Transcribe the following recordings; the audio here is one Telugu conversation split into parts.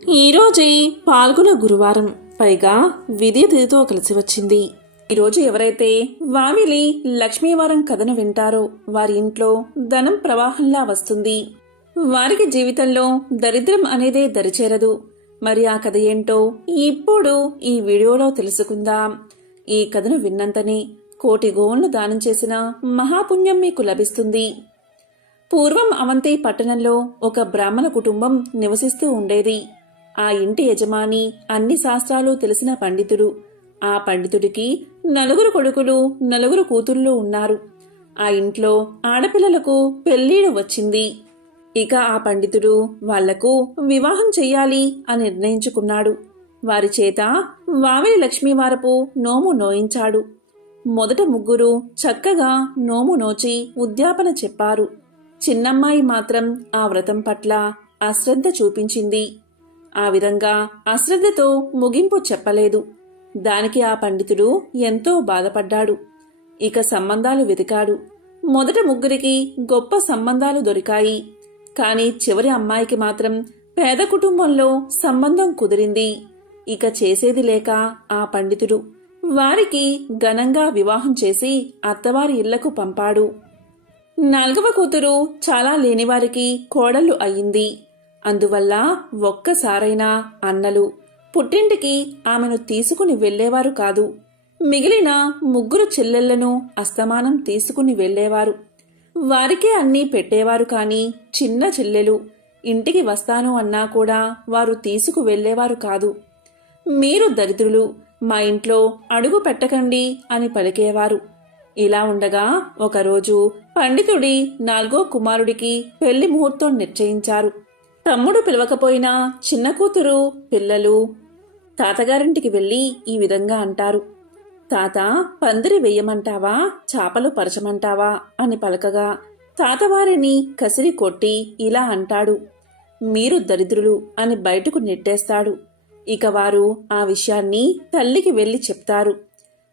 ఈరోజే పాల్గొన గురువారం, పైగా విధి తిథితో కలిసి వచ్చింది. ఈరోజు ఎవరైతే వావిలి లక్ష్మీవారం కథను వింటారో వారి ఇంట్లో ధనం ప్రవాహంలా వస్తుంది. వారికి జీవితంలో దరిద్రం అనేదే దరిచేరదు. మరి ఆ కథ ఏంటో ఇప్పుడు ఈ వీడియోలో తెలుసుకుందాం. ఈ కథను విన్నంతనే 1,000,000 గోవులను దానం చేసిన మహాపుణ్యం మీకు లభిస్తుంది. పూర్వం అవంతి పట్టణంలో ఒక బ్రాహ్మణ కుటుంబం నివసిస్తూ ఉండేది. ఆ ఇంటి యజమాని అన్ని శాస్త్రాలు తెలిసిన పండితుడు. ఆ పండితుడికి 4 కొడుకులు, 4 కూతుళ్ళు ఉన్నారు. ఆ ఇంట్లో ఆడపిల్లలకు పెళ్లిడు వచ్చింది. ఇక ఆ పండితుడు వాళ్లకు వివాహం చెయ్యాలి అని నిర్ణయించుకున్నాడు. వారి చేత వావిలి లక్ష్మీవారపు నోము నోయించాడు. మొదట ముగ్గురు చక్కగా నోము నోచి ఉద్యాపన చెప్పారు. చిన్నమ్మాయి మాత్రం ఆ వ్రతం పట్ల అశ్రద్ధ చూపించింది. ఆ విధంగా అశ్రద్ధతో ముగింపు చెప్పలేదు. దానికి ఆ పండితుడు ఎంతో బాధపడ్డాడు. ఇక సంబంధాలు వెతికాడు. మొదట ముగ్గురికి గొప్ప సంబంధాలు దొరికాయి. కాని చివరి అమ్మాయికి మాత్రం పేద కుటుంబంలో సంబంధం కుదిరింది. ఇక చేసేది లేక ఆ పండితుడు వారికి ఘనంగా వివాహం చేసి అత్తవారి ఇళ్లకు పంపాడు. 4వ కూతురు చాలా లేనివారికి కోడళ్ళు అయ్యింది. అందువల్ల ఒక్కసారైనా అన్నలు పుట్టింటికి ఆమెను తీసుకుని వెళ్లేవారు కాదు. మిగిలిన 3 చెల్లెళ్లను అస్తమానం తీసుకుని వెళ్లేవారు. వారికే అన్నీ పెట్టేవారు. కాని చిన్న చెల్లెలు ఇంటికి వస్తాను అన్నా కూడా వారు తీసుకు వెళ్లేవారు కాదు. మీరు దరిద్రులు, మా ఇంట్లో అడుగు పెట్టకండి అని పలికేవారు. ఇలా ఉండగా ఒకరోజు పండితుడి 4వ కుమారుడికి పెళ్లి ముహూర్తం నిశ్చయించారు. తమ్ముడు పిలవకపోయినా చిన్న కూతురు పిల్లలు తాతగారింటికి వెళ్లి ఈ విధంగా అంటారు. తాత, పందిరి వెయ్యమంటావా, చాపలు పరచమంటావా అని పలకగా తాతవారిని కసిరి కొట్టి ఇలా అంటాడు, మీరు దరిద్రులు అని బయటకు నెట్టేస్తాడు. ఇక వారు ఆ విషయాన్ని తల్లికి వెళ్లి చెప్తారు.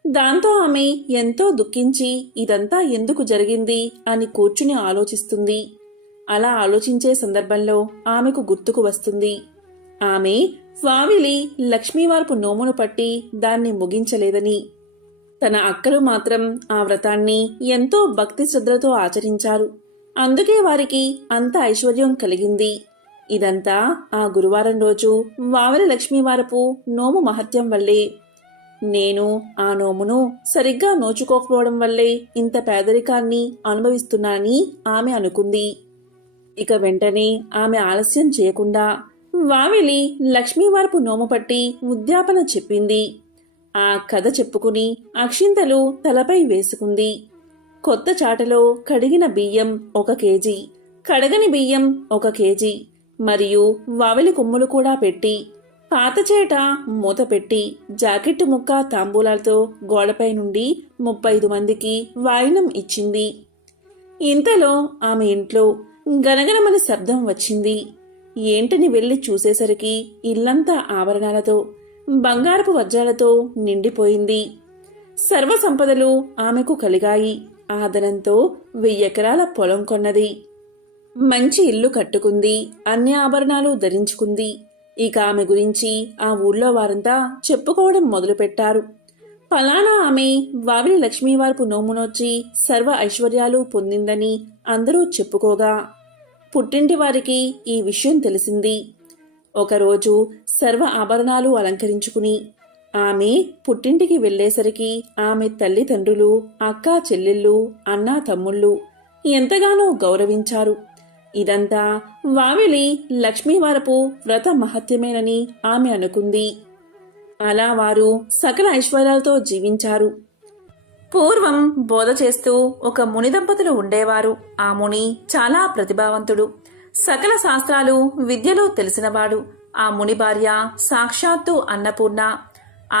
దాంతో ఆమె ఎంతో దుఃఖించి ఇదంతా ఎందుకు జరిగింది అని కూర్చుని ఆలోచిస్తుంది. అలా ఆలోచించే సందర్భంలో ఆమెకు గుర్తుకు వస్తుంది, ఆమె వావిలి లక్ష్మీవారపు నోమును పట్టి దాన్ని ముగించలేదని. తన అక్కలు మాత్రం ఆ వ్రతాన్ని ఎంతో భక్తి శ్రద్ధలతో ఆచరించారు. అందుకే వారికి అంత ఐశ్వర్యం కలిగింది. ఇదంతా ఆ గురువారం రోజు వావిలి లక్ష్మీవారపు నోము మహత్యం వల్లే. నేను ఆ నోమును సరిగ్గా నోచుకోకపోవడం వల్లే ఇంత పేదరికాన్ని అనుభవిస్తున్నానని ఆమె అనుకుంది. ఇక వెంటనే ఆమె ఆలస్యం చేయకుండా వావిలి లక్ష్మీవారపు నోము పట్టి ఉద్యాపన చెప్పింది. ఆ కథ చెప్పుకుని అక్షింతలు తలపై వేసుకుంది. కొత్త చాటలో కడిగిన బియ్యం 1 కేజీ, కడగని బియ్యం 1 కేజీ మరియు వావిలి కొమ్ములు కూడా పెట్టి పాతచేట మూత పెట్టి జాకెట్టు ముక్క తాంబూలాలతో గోడపై నుండి 35 మందికి వాయినం ఇచ్చింది. ఇంతలో ఆమె ఇంట్లో గనగనమని శబ్దం వచ్చింది. ఏంటని వెళ్లి చూసేసరికి ఇల్లంతా ఆభరణాలతో, బంగారపు వజ్రాలతో నిండిపోయింది. సర్వసంపదలు ఆమెకు కలిగాయి. ఆ ధనంతో 1000 ఎకరాల పొలం కొన్నది. మంచి ఇల్లు కట్టుకుంది. అన్ని ఆభరణాలు ధరించుకుంది. ఇక ఆమె గురించి ఆ ఊళ్ళో వారంతా చెప్పుకోవడం మొదలుపెట్టారు. ఫలానా ఆమె వావిలి లక్ష్మీవారపు నోమునొచ్చి సర్వ ఐశ్వర్యాలు పొందిందని అందరూ చెప్పుకోగా పుట్టింటి వారికి ఈ విషయం తెలిసింది. ఒకరోజు సర్వ ఆభరణాలు అలంకరించుకుని ఆమె పుట్టింటికి వెళ్లేసరికి ఆమె తల్లిదండ్రులు, అక్కా చెల్లెళ్ళు, అన్నా తమ్ముళ్ళు ఎంతగానో గౌరవించారు. ఇదంతా వావిలి లక్ష్మీవారపు వ్రత మహత్యమేనని ఆమె అనుకుంది. అలా వారు సకల ఐశ్వర్యాలతో జీవించారు. పూర్వం బోధ చేస్తూ ఒక ముని దంపతులు ఉండేవారు. ఆ ముని చాలా ప్రతిభావంతుడు, సకల శాస్త్రాలు విద్యలో తెలిసినవాడు. ఆ ముని భార్య సాక్షాత్తు అన్నపూర్ణ.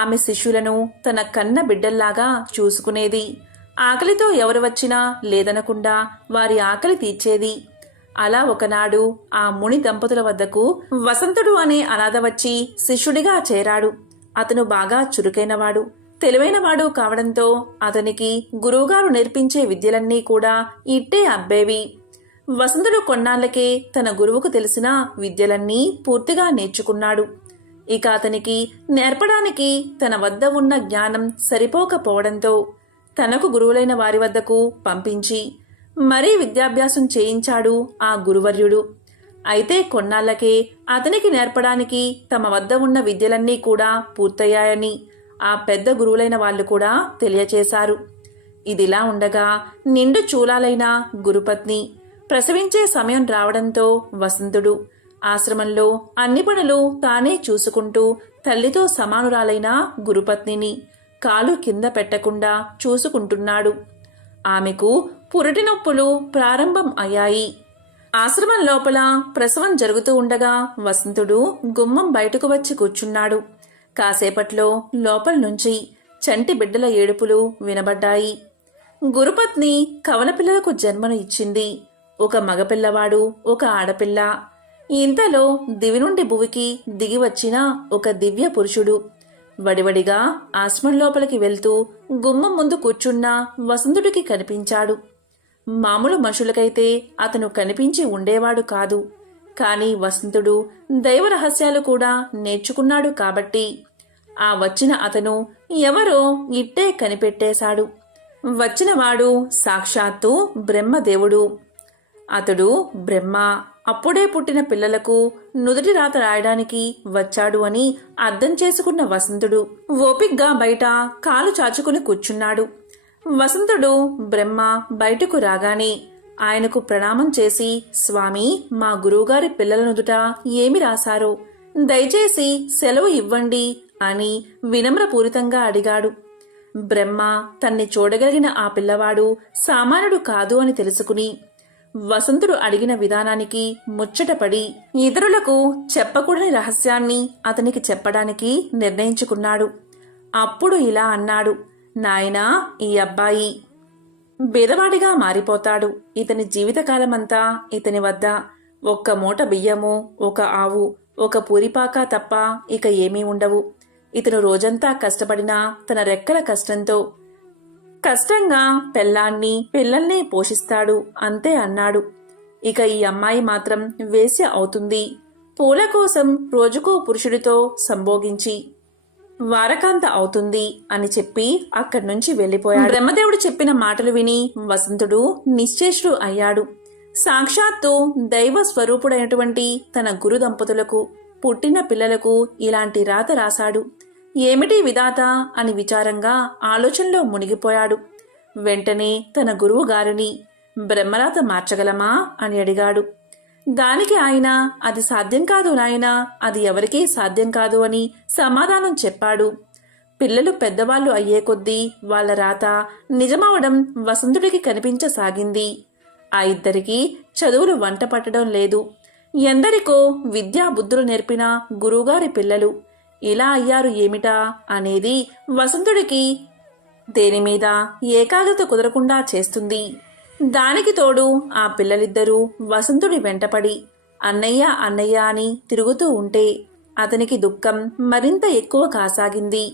ఆమె శిష్యులను తన కన్న బిడ్డల్లాగా చూసుకునేది. ఆకలితో ఎవరు వచ్చినా లేదనకుండా వారి ఆకలి తీర్చేది. అలా ఒకనాడు ఆ ముని దంపతుల వద్దకు వసంతుడు అనే అనాథ వచ్చి శిష్యుడిగా చేరాడు. అతను బాగా చురుకైనవాడు, తెలివైనవాడు కావడంతో అతనికి గురువుగారు నేర్పించే విద్యలన్నీ కూడా ఇట్టే అబ్బేవి. వసంతుడు కొన్నాళ్లకే తన గురువుకు తెలిసిన విద్యలన్నీ పూర్తిగా నేర్చుకున్నాడు. ఇక అతనికి నేర్పడానికి తన వద్ద ఉన్న జ్ఞానం సరిపోకపోవడంతో తనకు గురువులైన వారి వద్దకు పంపించి మరీ విద్యాభ్యాసం చేయించాడు ఆ గురువర్యుడు. అయితే కొన్నాళ్లకే అతనికి నేర్పడానికి తమ వద్ద ఉన్న విద్యలన్నీ కూడా పూర్తయ్యాయని ఆ పెద్ద గురువులైన వాళ్ళు కూడా తెలియచేశారు. ఇదిలా ఉండగా నిండు చూలాలైన గురుపత్ని ప్రసవించే సమయం రావడంతో వసంతుడు ఆశ్రమంలో అన్ని పనులు తానే చూసుకుంటూ తల్లితో సమానురాలైన గురుపత్నిని కాలు కింద పెట్టకుండా చూసుకుంటున్నాడు. ఆమెకు పురిటి నొప్పులు ప్రారంభం అయ్యాయి. ఆశ్రమం లోపల ప్రసవం జరుగుతూ ఉండగా వసంతుడు గుమ్మం బయటకు వచ్చి కూర్చున్నాడు. కాసేపట్లో లోపల నుంచి చంటి బిడ్డల ఏడుపులు వినబడ్డాయి. గురుపత్ని కవల పిల్లలకు జన్మను ఇచ్చింది. ఒక మగపిల్లవాడు, ఒక ఆడపిల్ల. ఇంతలో దివి నుండి భువికి దిగి వచ్చిన ఒక దివ్య పురుషుడు వడివడిగా ఆశ్రమం లోపలికి వెళ్తూ గుమ్మం ముందు కూర్చున్న వసంతుడికి కనిపించాడు. మామూలు మనుషులకైతే అతను కనిపించి ఉండేవాడు కాదు. కాని వసంతుడు దైవ రహస్యాలు కూడా నేర్చుకున్నాడు కాబట్టి ఆ వచ్చిన అతను ఎవరో ఇట్టే కనిపెట్టేశాడు. వచ్చినవాడు సాక్షాత్తు బ్రహ్మదేవుడు. అతడు బ్రహ్మ అప్పుడే పుట్టిన పిల్లలకు నుదుటి రాత రాయడానికి వచ్చాడు అని అర్థం చేసుకున్న వసంతుడు ఓపిగ్గా బయట కాలు చాచుకుని కూర్చున్నాడు. వసంతుడు బ్రహ్మ బయటకు రాగానే ఆయనకు ప్రణామం చేసి, స్వామి, మా గురువుగారి పిల్లల నుదుట ఏమి రాశారో దయచేసి సెలవు ఇవ్వండి అని వినమ్రపూరితంగా అడిగాడు. బ్రహ్మ తన్ని చూడగలిగిన ఆ పిల్లవాడు సామాన్యుడు కాదు అని తెలుసుకుని వసంతుడు అడిగిన విధానానికి ముచ్చటపడి ఇతరులకు చెప్పకూడని రహస్యాన్ని అతనికి చెప్పడానికి నిర్ణయించుకున్నాడు. అప్పుడు ఇలా అన్నాడు, నాయనా, ఈ అబ్బాయి బీదవాడిగా మారిపోతాడు. ఇతని జీవితకాలమంతా ఇతని వద్ద ఒక్క మూట బియ్యము, ఒక ఆవు, ఒక పూరిపాక తప్ప ఇక ఏమీ ఉండవు. ఇతను రోజంతా కష్టపడినా తన రెక్కల కష్టంగా పెళ్ళాన్ని పిల్లల్ని పోషిస్తాడు అంతే అన్నాడు. ఇక ఈ అమ్మాయి మాత్రం వేశ్య అవుతుంది. పూల కోసం రోజుకో పురుషుడితో సంభోగించి వారకాంత అవుతుంది అని చెప్పి అక్కడి నుంచి వెళ్లిపోయాడు. బ్రహ్మదేవుడు చెప్పిన మాటలు విని వసంతుడు నిశ్చేష్టుడు అయ్యాడు. సాక్షాత్తు దైవ స్వరూపుడైనటువంటి తన గురు దంపతులకు పుట్టిన పిల్లలకు ఇలాంటి రాత రాశాడు. ఏమిటి విధాత అని విచారంగా ఆలోచనలో మునిగిపోయాడు. వెంటనే తన గురువు గారిని బ్రహ్మరాత మార్చగలమా అని అడిగాడు. దానికి ఆయన, అది సాధ్యం కాదు నాయనా, అది ఎవరికీ సాధ్యం కాదు అని సమాధానం చెప్పాడు. పిల్లలు పెద్దవాళ్లు అయ్యే కొద్దీ వాళ్ల రాత నిజమవడం వసంతుడికి కనిపించసాగింది. ఆ ఇద్దరికీ చదువులు వంట పట్టడం లేదు. ఎందరికో విద్యా బుద్ధులు నేర్పిన గురువుగారి పిల్లలు ఇలా అయ్యారు ఏమిటా అనేది వసంతుడికి దేనిమీద ఏకాగ్రత కుదరకుండా చేస్తుంది. దానికి తోడు ఆ పిల్లలిద్దరూ వసంతుడి వెంటపడి అన్నయ్య అన్నయ్య అని తిరుగుతూ ఉంటే అతనికి దుఃఖం మరింత ఎక్కువ కాసాగింది.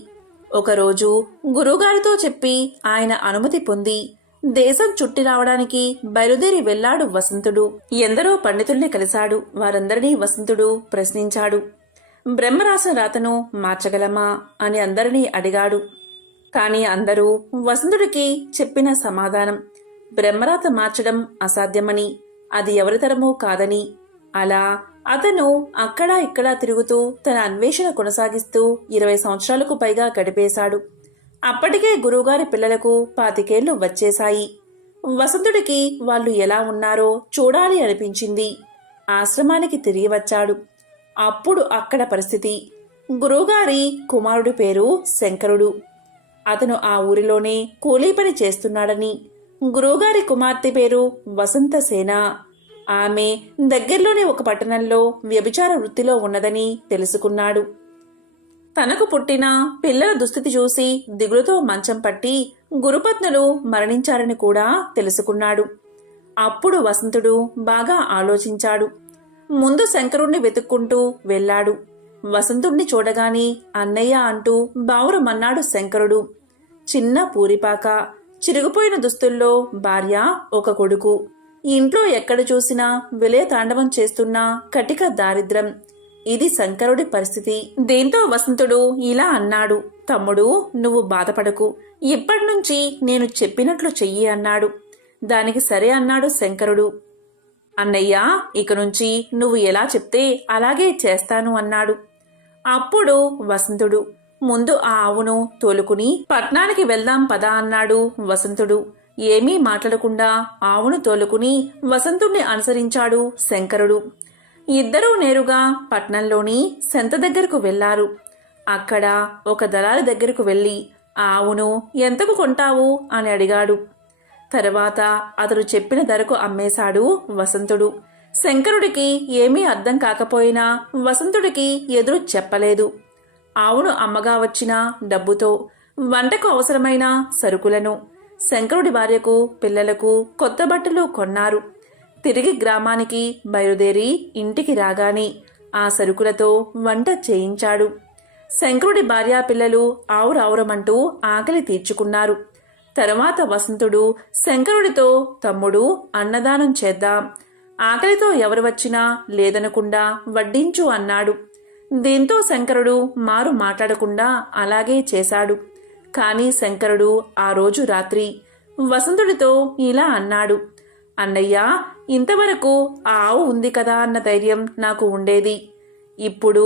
ఒకరోజు గురువుగారితో చెప్పి ఆయన అనుమతి పొంది దేశం చుట్టి రావడానికి బయలుదేరి వెళ్లాడు వసంతుడు. ఎందరో పండితుల్ని కలిశాడు. వారందరినీ వసంతుడు ప్రశ్నించాడు. బ్రహ్మరాసిన రాతను మార్చగలమా అని అందరినీ అడిగాడు. కాని అందరూ వసంతుడికి చెప్పిన సమాధానం బ్రహ్మరాత మార్చడం అసాధ్యమని, అది ఎవరితరమూ కాదని. అలా అతను అక్కడా ఇక్కడా తిరుగుతూ తన అన్వేషణ కొనసాగిస్తూ 20 సంవత్సరాలకు పైగా గడిపేశాడు. అప్పటికే గురువుగారి పిల్లలకు 25 ఏళ్లు వచ్చేశాయి. వసంతుడికి వాళ్ళు ఎలా ఉన్నారో చూడాలి అనిపించింది. ఆశ్రమానికి తిరిగి వచ్చాడు. అప్పుడు అక్కడ పరిస్థితి, గురువుగారి కుమారుడి పేరు శంకరుడు. అతను ఆ ఊరిలోనే కూలీ పని చేస్తున్నాడని, గురువుగారి కుమార్తె పేరు వసంతసేన. ఆమె దగ్గరలోనే ఒక పట్టణంలో వ్యభిచార వృత్తిలో ఉన్నదని తెలుసుకున్నాడు. తనకు పుట్టిన పిల్లల దుస్థితి చూసి దిగులుతో మంచం పట్టి గురుపత్నులు మరణించారని కూడా తెలుసుకున్నాడు. అప్పుడు వసంతుడు బాగా ఆలోచించాడు. ముందు శంకరుణ్ణి వెతుక్కుంటూ వెళ్లాడు. వసంతుణ్ణి చూడగాని అన్నయ్య అంటూ బావురమన్నాడు శంకరుడు. చిన్న పూరిపాక, చిరిగిపోయిన దుస్తుల్లో భార్య, ఒక కొడుకు. ఇంట్లో ఎక్కడ చూసినా విలయ తాండవం చేస్తున్న కటిక దారిద్ర్యం. ఇది శంకరుడి పరిస్థితి. దీంతో వసంతుడు ఇలా అన్నాడు, తమ్ముడు, నువ్వు బాధపడకు, ఇప్పటినుంచి నేను చెప్పినట్లు చెయ్యి అన్నాడు. దానికి సరే అన్నాడు శంకరుడు. అన్నయ్య, ఇక నుంచి నువ్వు ఎలా చెప్తే అలాగే చేస్తాను అన్నాడు. అప్పుడు వసంతుడు, ముందు ఆ ఆవును తోలుకుని పట్నానికి వెళ్దాం పదా అన్నాడు వసంతుడు. ఏమీ మాట్లాడకుండా ఆవును తోలుకుని వసంతుణ్ణి అనుసరించాడు శంకరుడు. ఇద్దరూ నేరుగా పట్నంలోని సంత దగ్గరకు వెళ్లారు. అక్కడ ఒక దళారి దగ్గరకు వెళ్లి ఆవును ఎంతకు కొంటావు అని అడిగాడు. తర్వాత అతడు చెప్పిన ధరకు అమ్మేశాడు వసంతుడు. శంకరుడికి ఏమీ అర్థం కాకపోయినా వసంతుడికి ఎదురు చెప్పలేదు. ఆవును అమ్మగా వచ్చిన డబ్బుతో వంటకు అవసరమైన సరుకులను, శంకరుడి భార్యకు పిల్లలకు కొత్త బట్టలు కొన్నారు. తిరిగి గ్రామానికి బయలుదేరి ఇంటికి రాగానే ఆ సరుకులతో వంట చేయించాడు. శంకరుడి భార్యా పిల్లలు ఆవురావురమంటూ ఆకలి తీర్చుకున్నారు. తరువాత వసంతుడు శంకరుడితో, తమ్ముడు, అన్నదానం చేద్దాం, ఆకలితో ఎవరు వచ్చినా లేదనకుండా వడ్డించు అన్నాడు. దీంతో శంకరుడు మారు మాట్లాడకుండా అలాగే చేశాడు. కాని శంకరుడు ఆ రోజు రాత్రి వసంతుడితో ఇలా అన్నాడు, అన్నయ్య, ఇంతవరకు ఆ ఆవు ఉంది కదా అన్న ధైర్యం నాకు ఉండేది. ఇప్పుడు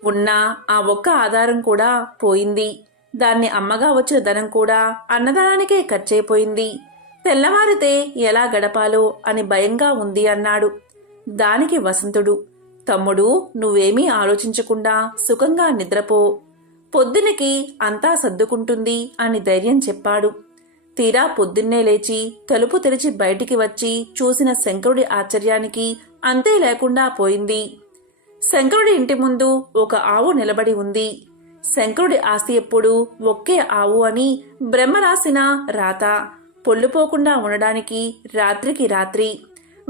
ఉన్న ఆ ఒక్క ఆధారం కూడా పోయింది. దాన్ని అమ్మగా వచ్చిన ధనం కూడా అన్నదానానికే ఖర్చయిపోయింది. తెల్లవారితే ఎలా గడపాలో అని భయంగా ఉంది అన్నాడు. దానికి వసంతుడు, తమ్ముడు, నువ్వేమీ ఆలోచించకుండా సుఖంగా నిద్రపో, పొద్దునకి అంతా సర్దుకుంటుంది అని ధైర్యం చెప్పాడు. తీరా పొద్దున్నే లేచి తలుపు తెరిచి బయటికి వచ్చి చూసిన శంకరుడి ఆశ్చర్యానికి అంతే లేకుండా పోయింది. శంకరుడి ఇంటి ముందు ఒక ఆవు నిలబడి ఉంది. శంకరుడి ఆస్తి ఎప్పుడు ఒకే ఆవు అని బ్రహ్మ రాసిన రాత పొల్లుపోకుండా ఉండడానికి రాత్రికి రాత్రి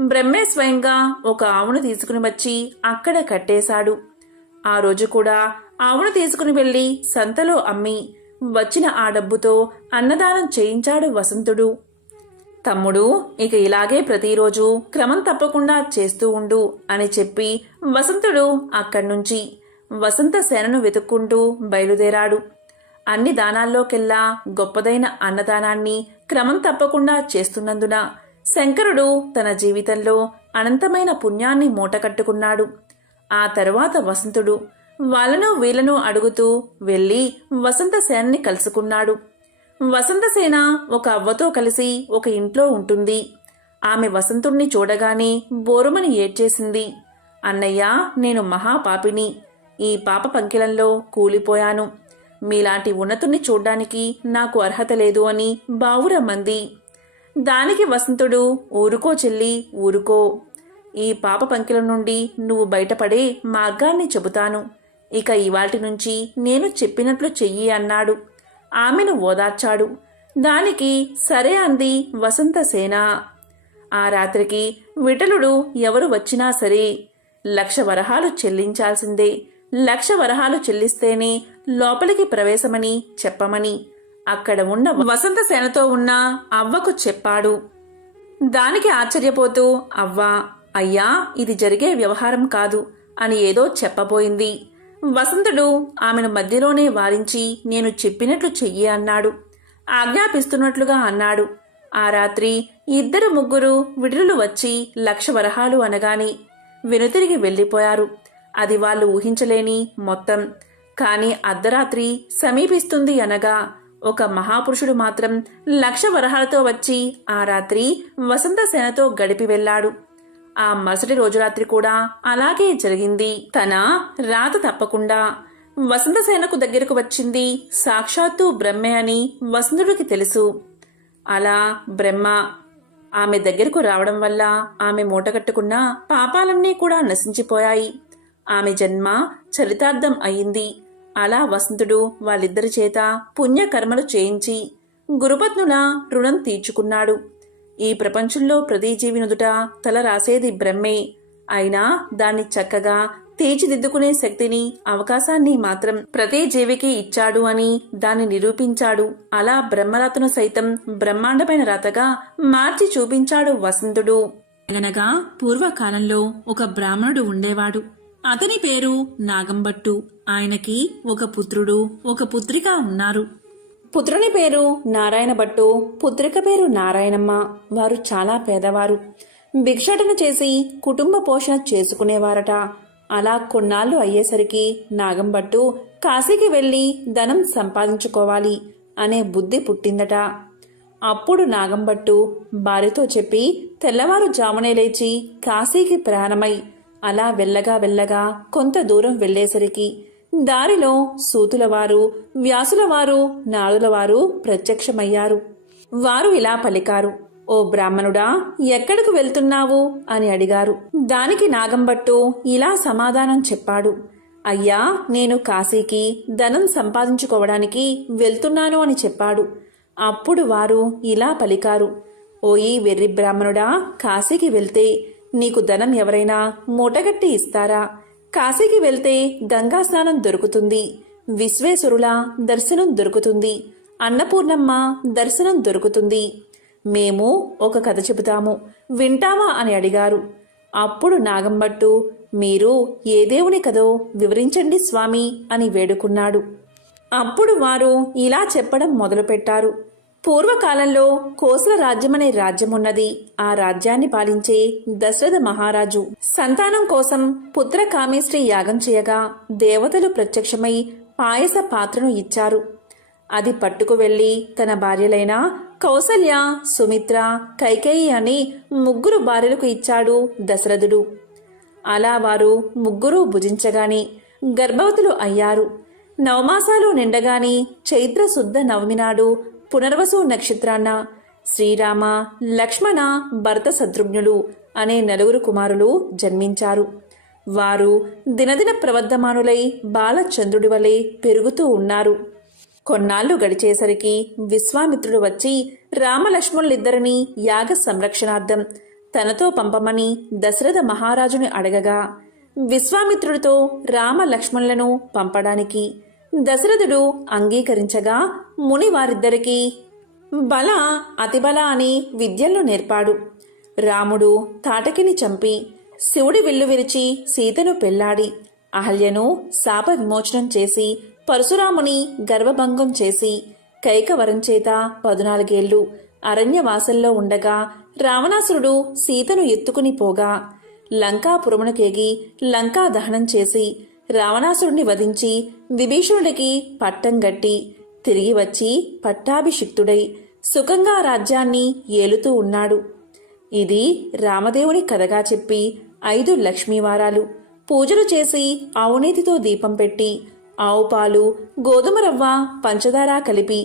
బ్రహ్మే స్వయంగా ఒక ఆవును తీసుకుని వచ్చి అక్కడ కట్టేశాడు. ఆ రోజు కూడా ఆవును తీసుకుని వెళ్లి సంతలో అమ్మి వచ్చిన ఆ డబ్బుతో అన్నదానం చేయించాడు వసంతుడు. తమ్ముడు, ఇక ఇలాగే ప్రతిరోజు క్రమం తప్పకుండా చేస్తూ ఉండు అని చెప్పి వసంతుడు అక్కడ్నుంచి వసంత సేనను వెతుక్కుంటూ బయలుదేరాడు. అన్ని దానాల్లోకెల్లా గొప్పదైన అన్నదానాన్ని క్రమం తప్పకుండా చేస్తున్నందున శంకరుడు తన జీవితంలో అనంతమైన పుణ్యాన్ని మూటకట్టుకున్నాడు. ఆ తరువాత వసంతుడు వాళ్ళను వీళ్లను అడుగుతూ వెళ్లి వసంతసేనని కలుసుకున్నాడు. వసంతసేన ఒక అవ్వతో కలిసి ఒక ఇంట్లో ఉంటుంది. ఆమె వసంతుణ్ణి చూడగానే బోరుమని ఏడ్చేసింది. అన్నయ్య, నేను మహాపాపిని, ఈ పాప పంకిలంలో కూలిపోయాను. మీలాంటి ఉన్నతుణ్ణి చూడ్డానికి నాకు అర్హత లేదు అని బావురమ్మంది. దానికి వసంతుడు, ఊరుకో చెల్లి, ఊరుకో, ఈ పాప పంకిలం నుండి నువ్వు బయటపడే మార్గాన్ని చెబుతాను. ఇక ఇవాల్టి నుంచి నేను చెప్పినట్లు చెయ్యి అన్నాడు. ఆమెను ఓదార్చాడు. దానికి సరే అంది వసంతసేన. ఆ రాత్రికి విఠలుడు ఎవరు వచ్చినా సరే 1,00,000 వరహాలు చెల్లించాల్సిందే, 1,00,000 వరహాలు చెల్లిస్తేనే లోపలికి ప్రవేశమని చెప్పమని అక్కడ ఉన్న వసంతసేనతో ఉన్న అవ్వకు చెప్పాడు. దానికి ఆశ్చర్యపోతూ అవ్వ, అయ్యా, ఇది జరిగే వ్యవహారం కాదు అని ఏదో చెప్పబోయింది. వసంతుడు ఆమెను మధ్యలోనే వారించి నేను చెప్పినట్లు చెయ్యి అన్నాడు. ఆజ్ఞాపిస్తున్నట్లుగా అన్నాడు. ఆ రాత్రి 2-3 విడుదలు వచ్చి 1,00,000 వరహాలు అనగానే వెనుతిరిగి వెళ్లిపోయారు. అది వాళ్ళు ఊహించలేని మొత్తం. కాని అర్ధరాత్రి సమీపిస్తుంది అనగా ఒక మహాపురుషుడు మాత్రం 1,00,000 వరహాలతో వచ్చి ఆ రాత్రి వసంతసేనతో గడిపి వెళ్లాడు. ఆ మరుసటి రోజు రాత్రి కూడా అలాగే జరిగింది. తన రాత తప్పకుండా వసంతసేనకు దగ్గరకు వచ్చింది సాక్షాత్తు బ్రహ్మే అని వసంతుడికి తెలుసు. అలా బ్రహ్మ ఆమె దగ్గరకు రావడం వల్ల ఆమె మూటగట్టుకున్న పాపాలన్నీ కూడా నశించిపోయాయి. ఆమె జన్మ చరితార్థం అయింది. అలా వసంతుడు వాళ్ళిద్దరి చేత పుణ్యకర్మలు చేయించి గురుపత్నుల రుణం తీర్చుకున్నాడు. ఈ ప్రపంచంలో ప్రతి జీవి నుదుట తల రాసేది బ్రహ్మే. అయినా దాన్ని చక్కగా తీర్చిదిద్దుకునే శక్తిని, అవకాశాన్ని మాత్రం ప్రతి జీవికి ఇచ్చాడు అని దాన్ని నిరూపించాడు. అలా బ్రహ్మరాతను సైతం బ్రహ్మాండమైన రాతగా మార్చి చూపించాడు వసంతుడు. అనగా పూర్వకాలంలో ఒక బ్రాహ్మణుడు ఉండేవాడు. అతని పేరు నాగంభట్టు. ఆయనకి ఒక పుత్రుడు, ఒక పుత్రిక ఉన్నారు. పుత్రుని పేరు నారాయణ భట్టు, పుత్రిక పేరు నారాయణమ్మ. వారు చాలా పేదవారు. భిక్షాటన చేసి కుటుంబ పోషణ చేసుకునేవారట. అలా కొన్నాళ్లు అయ్యేసరికి నాగంభట్టు కాశీకి వెళ్లి ధనం సంపాదించుకోవాలి అనే బుద్ధి పుట్టిందట. అప్పుడు నాగంభట్టు భార్యతో చెప్పి తెల్లవారుజామునే లేచి కాశీకి ప్రయాణమై అలా వెళ్ళగా కొంత దూరం వెళ్లేసరికి దారిలో సూతులవారు, వ్యాసులవారు, నాడులవారు ప్రత్యక్షమయ్యారు. వారు ఇలా పలికారు, ఓ బ్రాహ్మణుడా, ఎక్కడికి వెళ్తున్నావు అని అడిగారు. దానికి నాగంభట్టు ఇలా సమాధానం చెప్పాడు, అయ్యా, నేను కాశీకి ధనం సంపాదించుకోవడానికి వెళ్తున్నాను అని చెప్పాడు. అప్పుడు వారు ఇలా పలికారు, ఓయి వెర్రి బ్రాహ్మణుడా, కాశీకి వెళ్తే నీకు ధనం ఎవరైనా మూటగట్టి ఇస్తారా? కాశీకి వెళ్తే గంగా స్నానం దొరుకుతుంది, విశ్వేశ్వరుల దర్శనం దొరుకుతుంది, అన్నపూర్ణమ్మ దర్శనం దొరుకుతుంది. మేము ఒక కథ చెబుతాము, వింటావా అని అడిగారు. అప్పుడు నాగంభట్టు, మీరు ఏ దేవుని కథో వివరించండి స్వామి అని వేడుకున్నాడు. అప్పుడు వారు ఇలా చెప్పడం మొదలుపెట్టారు. పూర్వకాలంలో కోసల రాజ్యమనే రాజ్యమున్నది. ఆ రాజ్యాన్ని పాలించే దశరథ మహారాజు సంతానం కోసం పుత్ర కామేష్టి యాగం చేయగా దేవతలు ప్రత్యక్షమై పాయస పాత్రను ఇచ్చారు. అది పట్టుకు వెళ్లి తన భార్యలైన కౌసల్య, సుమిత్ర, కైకేయి అని 3 భార్యలకు ఇచ్చాడు దశరథుడు. అలా వారు 3 భుజించగాని గర్భవతులు అయ్యారు. 9 మాసాలు నిండగాని చైత్ర శుద్ధ నవమి నాడు పునర్వసు నక్షత్రాన్న శ్రీరామ, లక్ష్మణ, భరత శత్రుఘ్నులు అనే 4 కుమారులు జన్మించారు. వారు దినదిన ప్రవర్ధమానులై బాలచంద్రుడి వలె పెరుగుతూ ఉన్నారు. కొన్నాళ్లు గడిచేసరికి విశ్వామిత్రుడు వచ్చి రామలక్ష్మణులిద్దరినీ యాగ సంరక్షణార్థం తనతో పంపమని దశరథ మహారాజుని అడగగా విశ్వామిత్రుడితో రామలక్ష్మణులను పంపడానికి దశరథుడు అంగీకరించగా ముని వారిద్దరికీ బల, అతిబల అని విద్యలను నేర్పాడు. రాముడు తాటకిని చంపి శివుడి విల్లు విరిచి సీతను పెళ్లాడి అహల్యను శాప విమోచనం చేసి పరశురాముని గర్వభంగం చేసి కైకవరం చేత 14 ఏళ్లు అరణ్యవాసంలో ఉండగా రావణాసురుడు సీతను ఎత్తుకుని పోగా లంకాపురమునకేగి లంకా దహనం చేసి రావణాసురుణ్ణి వధించి విభీషణుడికి పట్టం గట్టి తిరిగి వచ్చి పట్టాభిషిక్తుడై సుఖంగా రాజ్యాన్ని ఏలుతూ ఉన్నాడు. ఇది రామదేవుని కథగా చెప్పి 5 లక్ష్మీవారాలు పూజలు చేసి ఆవునేతితో దీపం పెట్టి ఆవు పాలు, గోధుమ రవ్వ, పంచదార కలిపి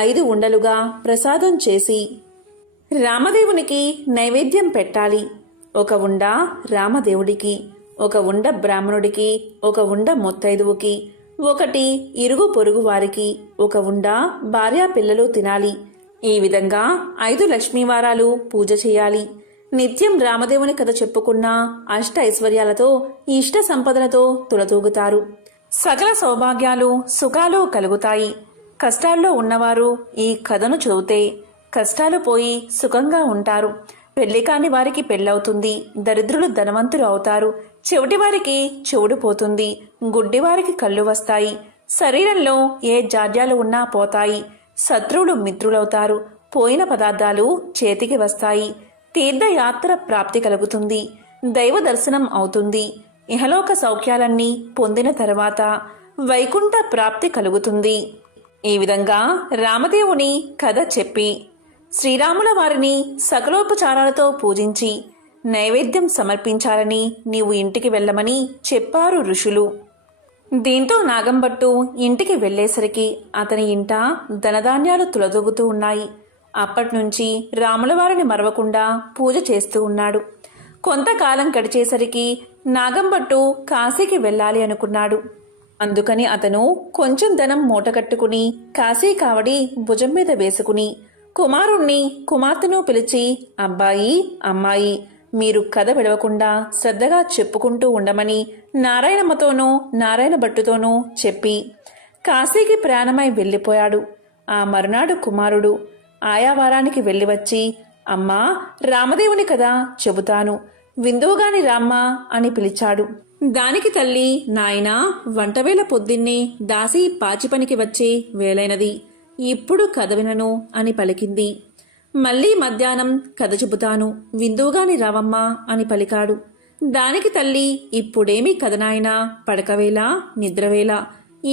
5 ఉండలుగా ప్రసాదం చేసి రామదేవునికి నైవేద్యం పెట్టాలి. 1 ఉండ రామదేవుడికి, 1 ఉండ బ్రాహ్మణుడికి, 1 ఉండ మొత్తైదువుకి, 1 ఇరుగు పొరుగు వారికి, 1 ఉండ భార్యా పిల్లలు తినాలి. ఈ విధంగా 5 లక్ష్మీవారాలు పూజ చేయాలి. నిత్యం రామదేవుని కథ చెప్పుకున్న అష్ట ఐశ్వర్యాలతో, ఇష్ట సంపదలతో తులతూగుతారు. సకల సౌభాగ్యాలు, సుఖాలు కలుగుతాయి. కష్టాల్లో ఉన్నవారు ఈ కథను చదివితే కష్టాలు పోయి సుఖంగా ఉంటారు. పెళ్లి కాని వారికి పెళ్ళవుతుంది. దరిద్రులు ధనవంతులు అవుతారు. చెవిటి వారికి చెవుడు పోతుంది. గుడ్డివారికి కళ్ళు వస్తాయి. శరీరంలో ఏ జాడ్యాలు ఉన్నా పోతాయి. శత్రువులు మిత్రులవుతారు. పోయిన పదార్థాలు చేతికి వస్తాయి. తీర్థయాత్ర ప్రాప్తి కలుగుతుంది. దైవ దర్శనం అవుతుంది. ఇహలోక సౌఖ్యాలన్నీ పొందిన తర్వాత వైకుంఠ ప్రాప్తి కలుగుతుంది. ఈ విధంగా రామదేవుని కథ చెప్పి శ్రీరాముల వారిని సకలోపచారాలతో పూజించి నైవేద్యం సమర్పించాలని నీవు ఇంటికి వెళ్ళమని చెప్పారు ఋషులు. దీంతో నాగంభట్టు ఇంటికి వెళ్లేసరికి అతని ఇంట ధనధాన్యాలు తులదూగుతూ ఉన్నాయి. అప్పట్నుంచి రాములవారిని మరవకుండా పూజ చేస్తూ ఉన్నాడు. కొంతకాలం గడిచేసరికి నాగంభట్టు కాశీకి వెళ్ళాలి అనుకున్నాడు. అందుకని అతను కొంచెం ధనం మూటకట్టుకుని కాశీ కావడి భుజం మీద వేసుకుని కుమారుణ్ణి కుమార్తెను పిలిచి, అబ్బాయి, అమ్మాయి, మీరు కథ విడవకుండా శ్రద్ధగా చెప్పుకుంటూ ఉండమని నారాయణమ్మతోనూ నారాయణ భట్టుతోనూ చెప్పి కాశీకి ప్రయాణమై వెళ్ళిపోయాడు. ఆ మరునాడు కుమారుడు ఆయా వారానికి వెళ్ళి వచ్చి, అమ్మా, రామదేవుని కథ చెబుతాను, విందువుగాని రామ్మా అని పిలిచాడు. దానికి తల్లి, నాయనా, వంటవేళ పొద్దున్నే దాసి పాచిపనికి వచ్చే వేలైనది, ఇప్పుడు కథ వినను అని పలికింది. మళ్ళీ మధ్యాహ్నం కథ చెబుతాను, విందువుగాని రావమ్మా అని పలికాడు. దానికి తల్లి, ఇప్పుడేమి కథ నాయనా, పడకవేళ, నిద్రవేళ,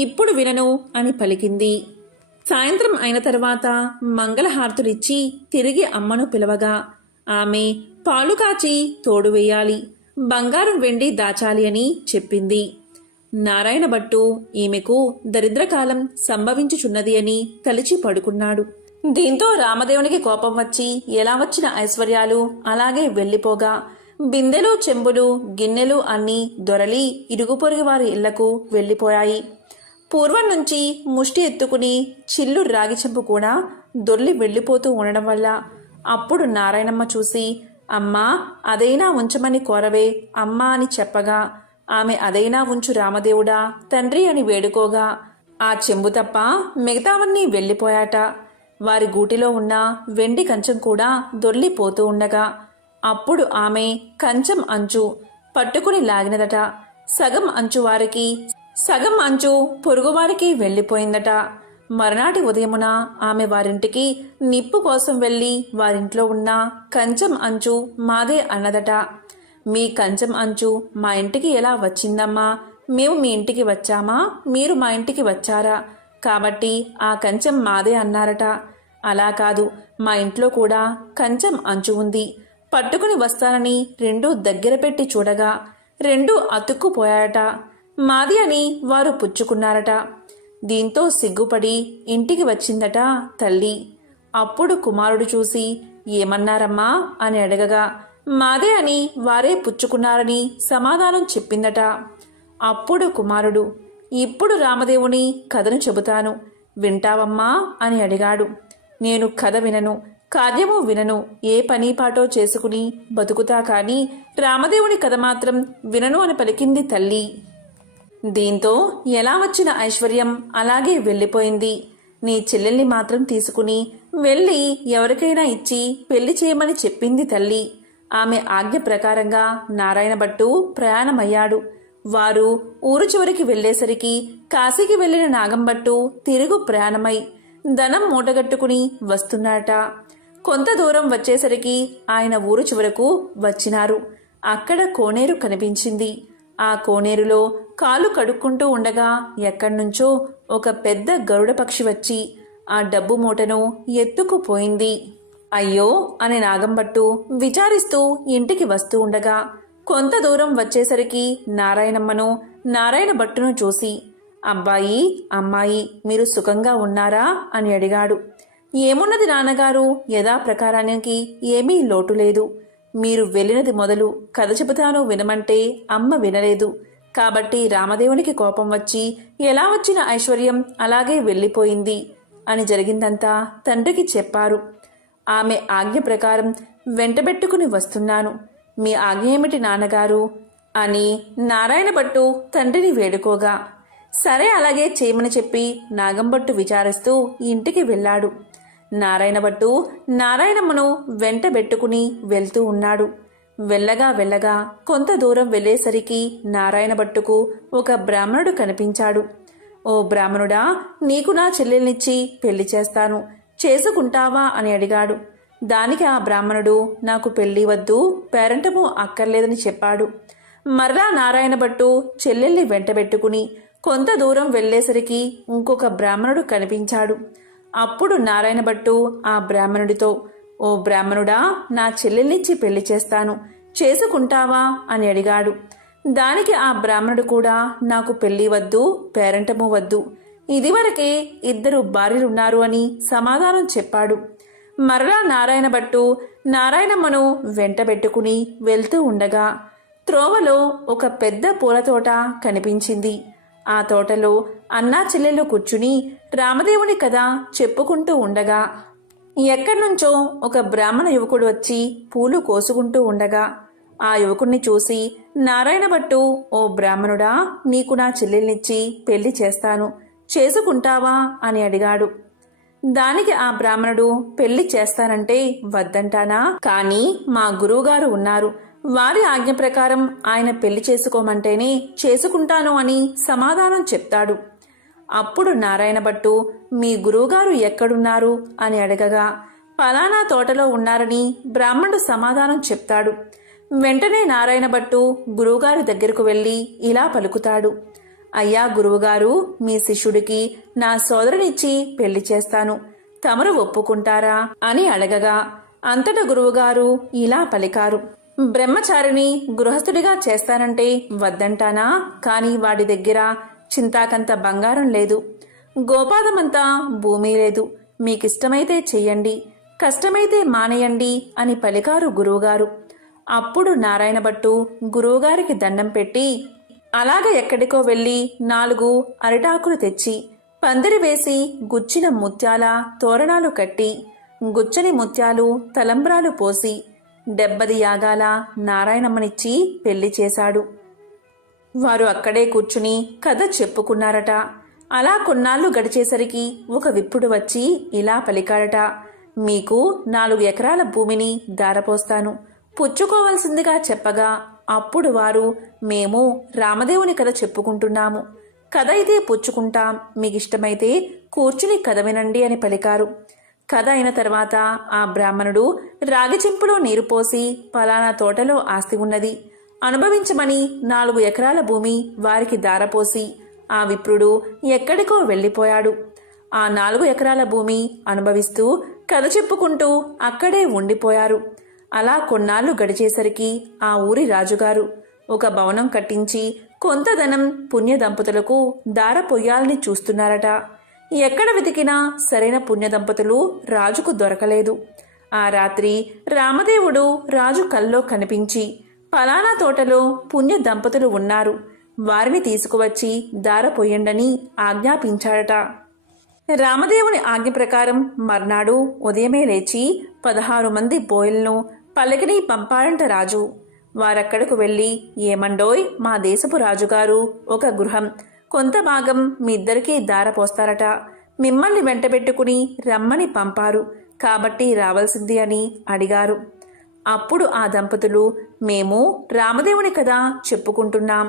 ఇప్పుడు వినను అని పలికింది. సాయంత్రం అయిన తర్వాత మంగళహారతులిచ్చి తిరిగి అమ్మను పిలవగా ఆమె పాలు కాచి తోడు వేయాలి, బంగారం వెండి దాచాలి అని చెప్పింది. నారాయణ భట్టు ఈమెకు దరిద్రకాలం సంభవించుచున్నది అని తలిచి పడుకున్నాడు. దీంతో రామదేవునికి కోపం వచ్చి ఎలా వచ్చిన ఐశ్వర్యాలు అలాగే వెళ్లిపోగా బిందెలు, చెంబులు, గిన్నెలు అన్నీ దొరలి ఇరుగు పొరుగు వారి ఇళ్లకు వెళ్లిపోయాయి. పూర్వం నుంచి ముష్టి ఎత్తుకుని చిల్లు రాగి చెంపు కూడా దొర్లి వెళ్లిపోతూ ఉండడం వల్ల అప్పుడు నారాయణమ్మ చూసి, అమ్మా, అదైనా ఉంచమని కోరవే అమ్మా అని చెప్పగా ఆమె అదైనా ఉంచు రామదేవుడా తండ్రి అని వేడుకోగా ఆ చెంబు తప్ప మిగతావన్నీ వెళ్లిపోయాట. వారి గూటిలో ఉన్న వెండి కంచం కూడా దొర్లిపోతూ ఉండగా అప్పుడు ఆమె కంచం అంచు పట్టుకుని లాగినదట. సగం అంచు వారికి, సగం అంచు పొరుగువారికి వెళ్లిపోయిందట. మరునాటి ఉదయమున ఆమె వారింటికి నిప్పు కోసం వెళ్లి వారింట్లో ఉన్న కంచం అంచు మాదే అన్నదట. మీ కంచం అంచు మా ఇంటికి ఎలా వచ్చిందమ్మా? మేము మీ ఇంటికి వచ్చామా, మీరు మా ఇంటికి వచ్చారా? కాబట్టి ఆ కంచం మాదే అన్నారట. అలా కాదు, మా ఇంట్లో కూడా కంచం అంచు ఉంది, పట్టుకుని వస్తానని రెండూ దగ్గర పెట్టి చూడగా రెండూ అతుక్కుపోయాయట. మాది అని వారు పుచ్చుకున్నారట. దీంతో సిగ్గుపడి ఇంటికి వచ్చిందట తల్లి. అప్పుడు కుమారుడు చూసి, ఏమన్నారమ్మా అని అడగగా మాదే అని వారే పుచ్చుకున్నారని సమాధానం చెప్పిందట. అప్పుడు కుమారుడు, ఇప్పుడు రామదేవుని కథను చెబుతాను, వింటావమ్మా అని అడిగాడు. నేను కథ వినను, కార్యము వినను, ఏ పని పాటో చేసుకుని బతుకుతా కాని రామదేవుని కథ మాత్రం వినను అని పలికింది తల్లి. దీంతో ఎలా వచ్చిన ఐశ్వర్యం అలాగే వెళ్ళిపోయింది. నీ చెల్లెల్ని మాత్రం తీసుకుని వెళ్ళి ఎవరికైనా ఇచ్చి పెళ్లి చేయమని చెప్పింది తల్లి. ఆమె ఆజ్ఞ ప్రకారంగా నారాయణ భట్టు ప్రయాణమయ్యాడు. వారు ఊరు చివరికి వెళ్లేసరికి కాశీకి వెళ్లిన నాగంభట్టు తిరుగు ప్రయాణమై ధనం మూటగట్టుకుని వస్తున్నాడట. కొంత దూరం వచ్చేసరికి ఆయన ఊరు చివరకు వచ్చినారు. అక్కడ కోనేరు కనిపించింది. ఆ కోనేరులో కాలు కడుక్కుంటూ ఉండగా ఎక్కడ్నుంచో ఒక పెద్ద గరుడ పక్షి వచ్చి ఆ డబ్బు మూటను ఎత్తుకుపోయింది. అయ్యో అని నాగంభట్టు విచారిస్తూ ఇంటికి వస్తూ ఉండగా కొంత దూరం వచ్చేసరికి నారాయణమ్మను, నారాయణ భట్టును చూసి, అబ్బాయి, అమ్మాయి, మీరు సుఖంగా ఉన్నారా అని అడిగాడు. ఏమున్నది నాన్నగారు, యథాప్రకారానికి ఏమీ లోటు లేదు. మీరు వెళ్ళినది మొదలు కథ చెబుతాను వినమంటే అమ్మ వినలేదు. కాబట్టి రామదేవునికి కోపం వచ్చి ఎలా వచ్చిన ఐశ్వర్యం అలాగే వెళ్ళిపోయింది అని జరిగిందంతా తండ్రికి చెప్పారు. ఆమె ఆజ్ఞ ప్రకారం వెంటబెట్టుకుని వస్తున్నాను. మీ ఆజ్ఞ ఏమిటి నాన్నగారు అని నారాయణ భట్టు తండ్రిని వేడుకోగా, సరే అలాగే చేయమని చెప్పి నాగంభట్టు విచారిస్తూ ఇంటికి వెళ్ళాడు. నారాయణ భట్టు నారాయణమ్మను వెంటబెట్టుకుని వెళ్తూ ఉన్నాడు. వెళ్ళగా వెళ్ళగా కొంత దూరం వెళ్ళేసరికి నారాయణ భట్టుకు ఒక బ్రాహ్మణుడు కనిపించాడు. ఓ బ్రాహ్మణుడా, నీకు నా చెల్లెల్నిచ్చి పెళ్లి చేస్తాను, చేసుకుంటావా అని అడిగాడు. దానికి ఆ బ్రాహ్మణుడు, నాకు పెళ్లి వద్దు, పేరంటము అక్కర్లేదని చెప్పాడు. మర్రా నారాయణ భట్టు చెల్లెల్ని వెంటబెట్టుకుని కొంత దూరం వెళ్ళేసరికి ఇంకొక బ్రాహ్మణుడు కనిపించాడు. అప్పుడు నారాయణ భట్టు ఆ బ్రాహ్మణుడితో, ఓ బ్రాహ్మణుడా, నా చెల్లెల్నిచ్చి పెళ్లి చేస్తాను, చేసుకుంటావా అని అడిగాడు. దానికి ఆ బ్రాహ్మణుడు కూడా, నాకు పెళ్లి వద్దు, పేరంటము వద్దు, ఇదివరకే 2 భార్యలున్నారు అని సమాధానం చెప్పాడు. మరలా నారాయణ భట్టు నారాయణమ్మను వెంటబెట్టుకుని వెళ్తూ ఉండగా త్రోవలో ఒక పెద్ద పూలతోట కనిపించింది. ఆ తోటలో అన్నా చెల్లెలు కూర్చుని రామదేవుని కథ చెప్పుకుంటూ ఉండగా ఎక్కడ్నుంచో ఒక బ్రాహ్మణ యువకుడు వచ్చి పూలు కోసుకుంటూ ఉండగా ఆ యువకుణ్ణి చూసి నారాయణ భట్టు, ఓ బ్రాహ్మణుడా, నీకు నా చెల్లెల్నిచ్చి పెళ్లి చేస్తాను, చేసుకుంటావా అని అడిగాడు. దానికి ఆ బ్రాహ్మణుడు, పెళ్లి చేస్తానంటే వద్దంటానా, కానీ మా గురువుగారు ఉన్నారు, వారి ఆజ్ఞ ప్రకారం ఆయన పెళ్లి చేసుకోమంటేనే చేసుకుంటాను అని సమాధానం చెప్తాడు. అప్పుడు నారాయణ భట్టు, మీ గురువుగారు ఎక్కడున్నారు అని అడగగా, పలానా తోటలో ఉన్నారని బ్రాహ్మణుడు సమాధానం చెప్తాడు. వెంటనే నారాయణ భట్టు గురువుగారి దగ్గరకు వెళ్ళి ఇలా పలుకుతాడు, అయ్యా గురువుగారు, మీ శిష్యుడికి నా సోదరునిచ్చి పెళ్లి చేస్తాను, తమరు ఒప్పుకుంటారా అని అడగగా, అంతట గురువుగారు ఇలా పలికారు, బ్రహ్మచారిని గృహస్థుడిగా చేస్తానంటే వద్దంటానా, కానీ వాడి దగ్గర చింతాకంత బంగారం లేదు, గోపాదమంతా భూమి లేదు, మీకిష్టమైతే చెయ్యండి, కష్టమైతే మానేయండి అని పలికారు గురువుగారు. అప్పుడు నారాయణ భట్టు గురువుగారికి దండం పెట్టి, అలాగ ఎక్కడికో వెళ్ళి 4 అరిటాకులు తెచ్చి పందిరి వేసి గుచ్చిన ముత్యాల తోరణాలు కట్టి గుచ్చని ముత్యాలు తలంబ్రాలు పోసి 70 యాగాల నారాయణమ్మనిచ్చి పెళ్లి చేశాడు. వారు అక్కడే కూర్చుని కథ చెప్పుకున్నారట. అలా కొన్నాళ్లు గడిచేసరికి ఒక విప్రుడు వచ్చి ఇలా పలికాడట, మీకు 4 ఎకరాల భూమిని దారపోస్తాను, పుచ్చుకోవలసిందిగా చెప్పగా, అప్పుడు వారు, మేము రామదేవుని కథ చెప్పుకుంటున్నాము, కథ అయితే పుచ్చుకుంటాం, మీకిష్టమైతే కూర్చుని కథ వినండి అని పలికారు. కథ అయిన తర్వాత ఆ బ్రాహ్మణుడు రాగి చెంపులో నీరు పోసి, పలానా తోటలో ఆస్తి ఉన్నది, అనుభవించమని 4 ఎకరాల భూమి వారికి దారపోసి, ఆ విప్రుడు ఎక్కడికో వెళ్ళిపోయాడు. ఆ 4 ఎకరాల భూమి అనుభవిస్తూ కథ చెప్పుకుంటూ అక్కడే ఉండిపోయారు. అలా కొన్నాళ్లు గడిచేసరికి ఆ ఊరి రాజుగారు ఒక భవనం కట్టించి కొంత ధనం పుణ్య దంపతులకు దార పొయ్యాలని చూస్తున్నారట. ఎక్కడ వెతికినా సరైన పుణ్య దంపతులు రాజుకు దొరకలేదు. ఆ రాత్రి రామదేవుడు రాజు కల్లో కనిపించి, పలానా తోటలో పుణ్య దంపతులు ఉన్నారు, వారిని తీసుకువచ్చి దార పొయ్యండని ఆజ్ఞాపించాడట. రామదేవుని ఆజ్ఞ ప్రకారం మర్నాడు ఉదయమే లేచి 16 మంది బోయలను పల్లకిని పంపాడంట రాజు. వారక్కడకు వెళ్ళి, ఏమండోయ్, మా దేశపు రాజుగారు ఒక గృహం, కొంత భాగం మీ ఇద్దరికీ దారపోస్తారట, మిమ్మల్ని వెంటబెట్టుకుని రమ్మని పంపారు, కాబట్టి రావాల్సింది అని అడిగారు. అప్పుడు ఆ దంపతులు, మేము రామదేవుని కథ చెప్పుకుంటున్నాం,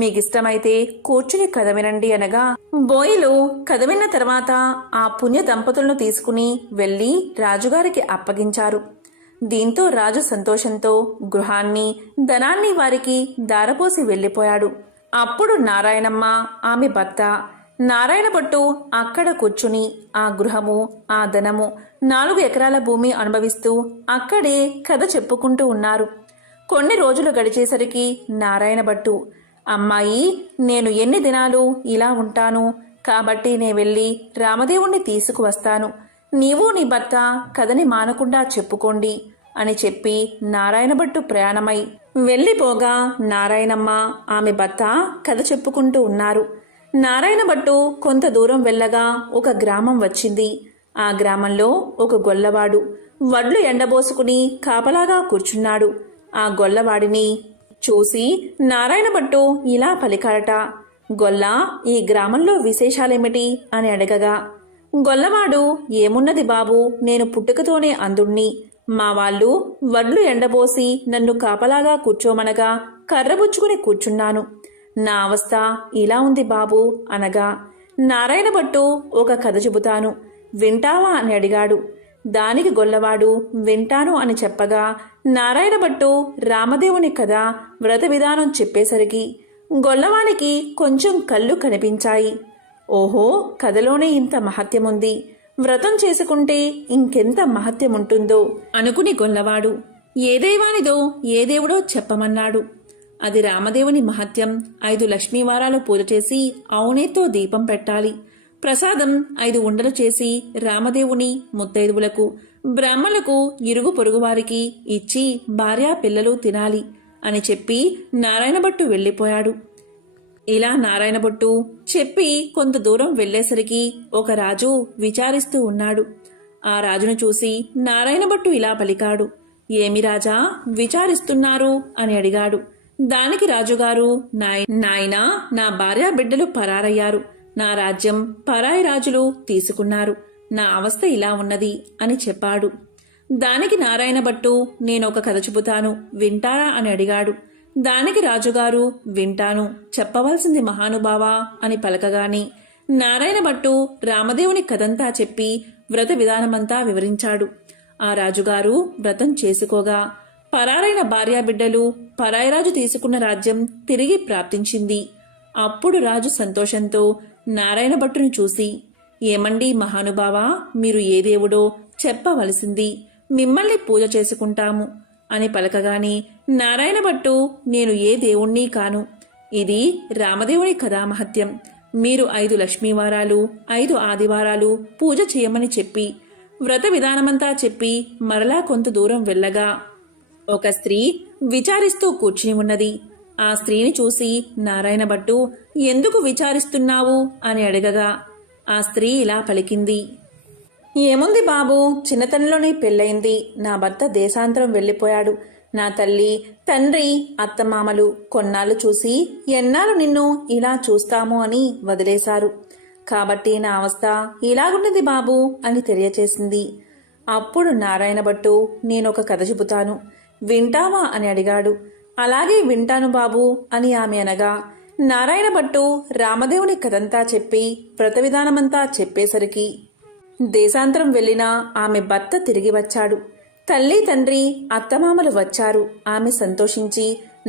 మీకిష్టమైతే కూర్చుని కథ వినండి అనగా, బోయిలు కథ విన్న తర్వాత ఆ పుణ్య దంపతులను తీసుకుని వెళ్ళి రాజుగారికి అప్పగించారు. దీంతో రాజు సంతోషంతో గృహాన్ని ధనాన్ని వారికి దారపోసి వెళ్ళిపోయాడు. అప్పుడు నారాయణమ్మ, ఆమె భర్త నారాయణ భట్టు అక్కడ కూర్చుని ఆ గృహము, ఆ ధనము, 4 ఎకరాల భూమి అనుభవిస్తూ అక్కడే కథ చెప్పుకుంటూ ఉన్నారు. కొన్ని రోజులు గడిచేసరికి నారాయణ భట్టు, అమ్మాయి, నేను ఎన్ని దినాలు ఇలా ఉంటాను, కాబట్టి నే వెళ్ళి రామదేవుణ్ణి తీసుకువస్తాను, నీవు నీ భర్త కథని మానకుండా చెప్పుకోండి అని చెప్పి నారాయణ భట్టు ప్రయాణమై వెళ్ళిపోగా, నారాయణమ్మ, ఆమె భర్త కథ చెప్పుకుంటూ ఉన్నారు. నారాయణ భట్టు కొంత దూరం వెళ్ళగా ఒక గ్రామం వచ్చింది. ఆ గ్రామంలో ఒక గొల్లవాడు వడ్లు ఎండబోసుకుని కాపలాగా కూర్చున్నాడు. ఆ గొల్లవాడిని చూసి నారాయణ భట్టు ఇలా పలికాడట, గొల్లా, ఈ గ్రామంలో విశేషాలేమిటి అని అడగగా, గొల్లవాడు, ఏమున్నది బాబు, నేను పుట్టుకతోనే అందుణ్ణి, మా వాళ్ళు వడ్లు ఎండబోసి నన్ను కాపలాగా కూర్చోమనగా కర్రబుచ్చుకుని కూర్చున్నాను, నా అవస్థ ఇలా ఉంది బాబు అనగా, నారాయణ భట్టు ఒక కథ చెబుతాను, వింటావా అని అడిగాడు. దానికి గొల్లవాడు వింటాను అని చెప్పగా, నారాయణ భట్టు రామదేవుని కథ వ్రత విధానం చెప్పేసరికి గొల్లవానికి కొంచెం కళ్ళు కనిపించాయి. ఓహో, కథలోనే ఇంత మహత్యముంది, వ్రతం చేసుకుంటే ఇంకెంత మహత్యముంటుందో అనుకుని గొల్లవాడు ఏ దైవానిదో ఏ దేవుడో చెప్పమన్నాడు. అది రామదేవుని మహత్యం. 5 లక్ష్మీవారాలు పూజ చేసి అవునేతో దీపం పెట్టాలి. ప్రసాదం 5 ఉండలు చేసి రామదేవుని ముత్తైదువులకు, బ్రాహ్మణులకు, ఇరుగు పొరుగువారికి ఇచ్చి భార్యా పిల్లలు తినాలి అని చెప్పి నారాయణ భట్టు వెళ్ళిపోయాడు. ఇలా నారాయణ భట్టు చెప్పి కొంత దూరం వెళ్లేసరికి ఒక రాజు విచారిస్తూ ఉన్నాడు. ఆ రాజును చూసి నారాయణ భట్టు ఇలా పలికాడు, ఏమి రాజా విచారిస్తున్నారు అని అడిగాడు. దానికి రాజుగారు, నాయనా, నా భార్య బిడ్డలు పరారయ్యారు, నా రాజ్యం పరాయి రాజులు తీసుకున్నారు, నా అవస్థ ఇలా ఉన్నది అని చెప్పాడు. దానికి నారాయణ భట్టు, నేనొక కథ చెబుతాను, వింటారా అని అడిగాడు. దానికి రాజుగారు, వింటాను, చెప్పవలసింది మహానుభావా అని పలకగాని నారాయణ భట్టు రామదేవుని కథంతా చెప్పి వ్రత విధానమంతా వివరించాడు. ఆ రాజుగారు వ్రతం చేసుకోగా పరారైన భార్యాబిడ్డలు, పరాయిరాజు తీసుకున్న రాజ్యం తిరిగి ప్రాప్తించింది. అప్పుడు రాజు సంతోషంతో నారాయణ భట్టును చూసి, ఏమండి మహానుభావా, మీరు ఏ దేవుడో చెప్పవలసింది, మిమ్మల్ని పూజ చేసుకుంటాము అని పలకగాని నారాయణ భట్టు, నేను ఏ దేవుణ్ణి కాను, ఇది రామదేవుని కథామహత్యం, మీరు 5 లక్ష్మీవారాలు 5 ఆదివారాలు పూజ చేయమని చెప్పి వ్రత విధానమంతా చెప్పి మరలా కొంత దూరం వెళ్ళగా ఒక స్త్రీ విచారిస్తూ కూర్చుని ఉన్నది. ఆ స్త్రీని చూసి నారాయణ భట్టు, ఎందుకు విచారిస్తున్నావు అని అడగగా ఆ స్త్రీ ఇలా పలికింది, ఏముంది బాబు, చిన్నతనంలోనే పెళ్ళయింది, నా భర్త దేశాంతరం వెళ్ళిపోయాడు, నా తల్లి తండ్రి అత్తమామలు కొన్నాళ్ళు చూసి ఎన్నాళ్ళు నిన్ను ఇలా చూస్తాము అని వదిలేశారు, కాబట్టి నా అవస్థ ఇలాగున్నది బాబు అని తెలియచేసింది. అప్పుడు నారాయణ భట్టు, నేనొక కథ చెబుతాను, వింటావా అని అడిగాడు. అలాగే వింటాను బాబు అని ఆమె అనగా నారాయణ భట్టు రామదేవుని కథంతా చెప్పి వ్రత విధానమంతా చెప్పేసరికి దేశాంతరం వెళ్లిన ఆమె భర్త తిరిగి వచ్చాడు. తల్లి తండ్రి అత్తమామలు వచ్చారు. ఆమె సంతోషించి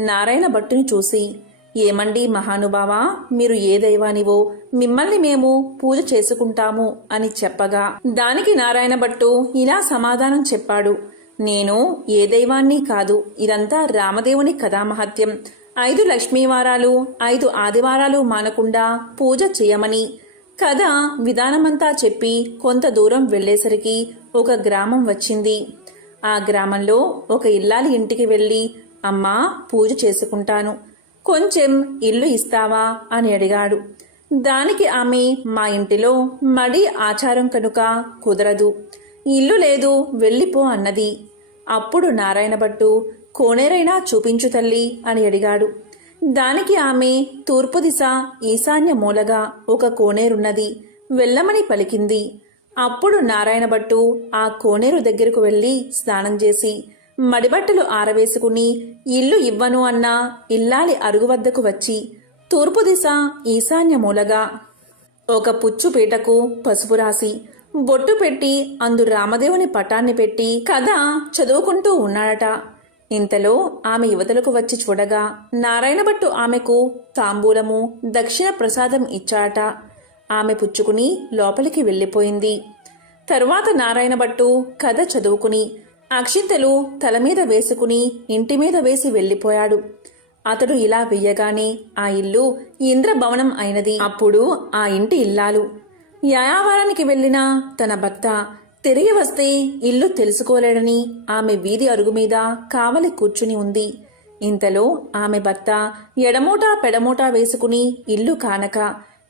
నారాయణ భట్టుని చూసి, ఏమండి మహానుభావా, మీరు ఏ దైవానివో, మిమ్మల్ని మేము పూజ చేసుకుంటాము అని చెప్పగా దానికి నారాయణ భట్టు ఇలా సమాధానం చెప్పాడు, నేను ఏ దైవాన్ని కాదు, ఇదంతా రామదేవుని కథామహత్యం, 5 లక్ష్మీవారాలు 5 ఆదివారాలు మానకుండా పూజ చేయమని కథ విధానమంతా చెప్పి కొంత దూరం వెళ్లేసరికి ఒక గ్రామం వచ్చింది. ఆ గ్రామంలో ఒక ఇల్లాలి ఇంటికి వెళ్లి, అమ్మా, పూజ చేసుకుంటాను, కొంచెం ఇల్లు ఇస్తావా అని అడిగాడు. దానికి ఆమె, మా ఇంటిలో మడి ఆచారం కనుక కుదరదు, ఇల్లు లేదు, వెళ్ళిపో అన్నది. అప్పుడు నారాయణ భట్టు, కోనేరైనా చూపించు తల్లి అని అడిగాడు. దానికి ఆమె, తూర్పు దిశ ఈశాన్య మూలగా ఒక కోనేరున్నది, వెళ్ళమని పలికింది. అప్పుడు నారాయణ భట్టు ఆ కోనేరు దగ్గరకు వెళ్లి స్నానం చేసి మడిబట్టలు ఆరవేసుకుని ఇల్లు ఇవ్వను అన్న ఇల్లాలి అరుగు వద్దకు వచ్చి తూర్పు దిశ ఈశాన్య మూలగా ఒక పుచ్చు పీటకు పసుపు రాసి బొట్టు పెట్టి అందు రామదేవుని పటాన్ని పెట్టి కథ చదువుకుంటూ ఉన్నాడట. ఇంతలో ఆమె యువతలకు వచ్చి చూడగా నారాయణ భట్టు ఆమెకు తాంబూలము దక్షిణ ప్రసాదం ఇచ్చాట. ఆమె పుచ్చుకుని లోపలికి వెళ్ళిపోయింది. తరువాత నారాయణ భట్టు కథ చదువుకుని అక్షింతలు తల మీద వేసుకుని ఇంటి మీద వేసి వెళ్ళిపోయాడు. అతడు ఇలా వెయ్యగానే ఆ ఇల్లు ఇంద్రభవనం అయినది. అప్పుడు ఆ ఇంటి ఇల్లాలు యాయావారానికి వెళ్లిన తన భర్త తిరిగి వస్తే ఇల్లు తెలుసుకోలేడని ఆమె వీధి అరుగు మీద కావలి కూర్చుని ఉంది. ఇంతలో ఆమె భర్త ఎడమూటా పెడమూటా వేసుకుని ఇల్లు కానక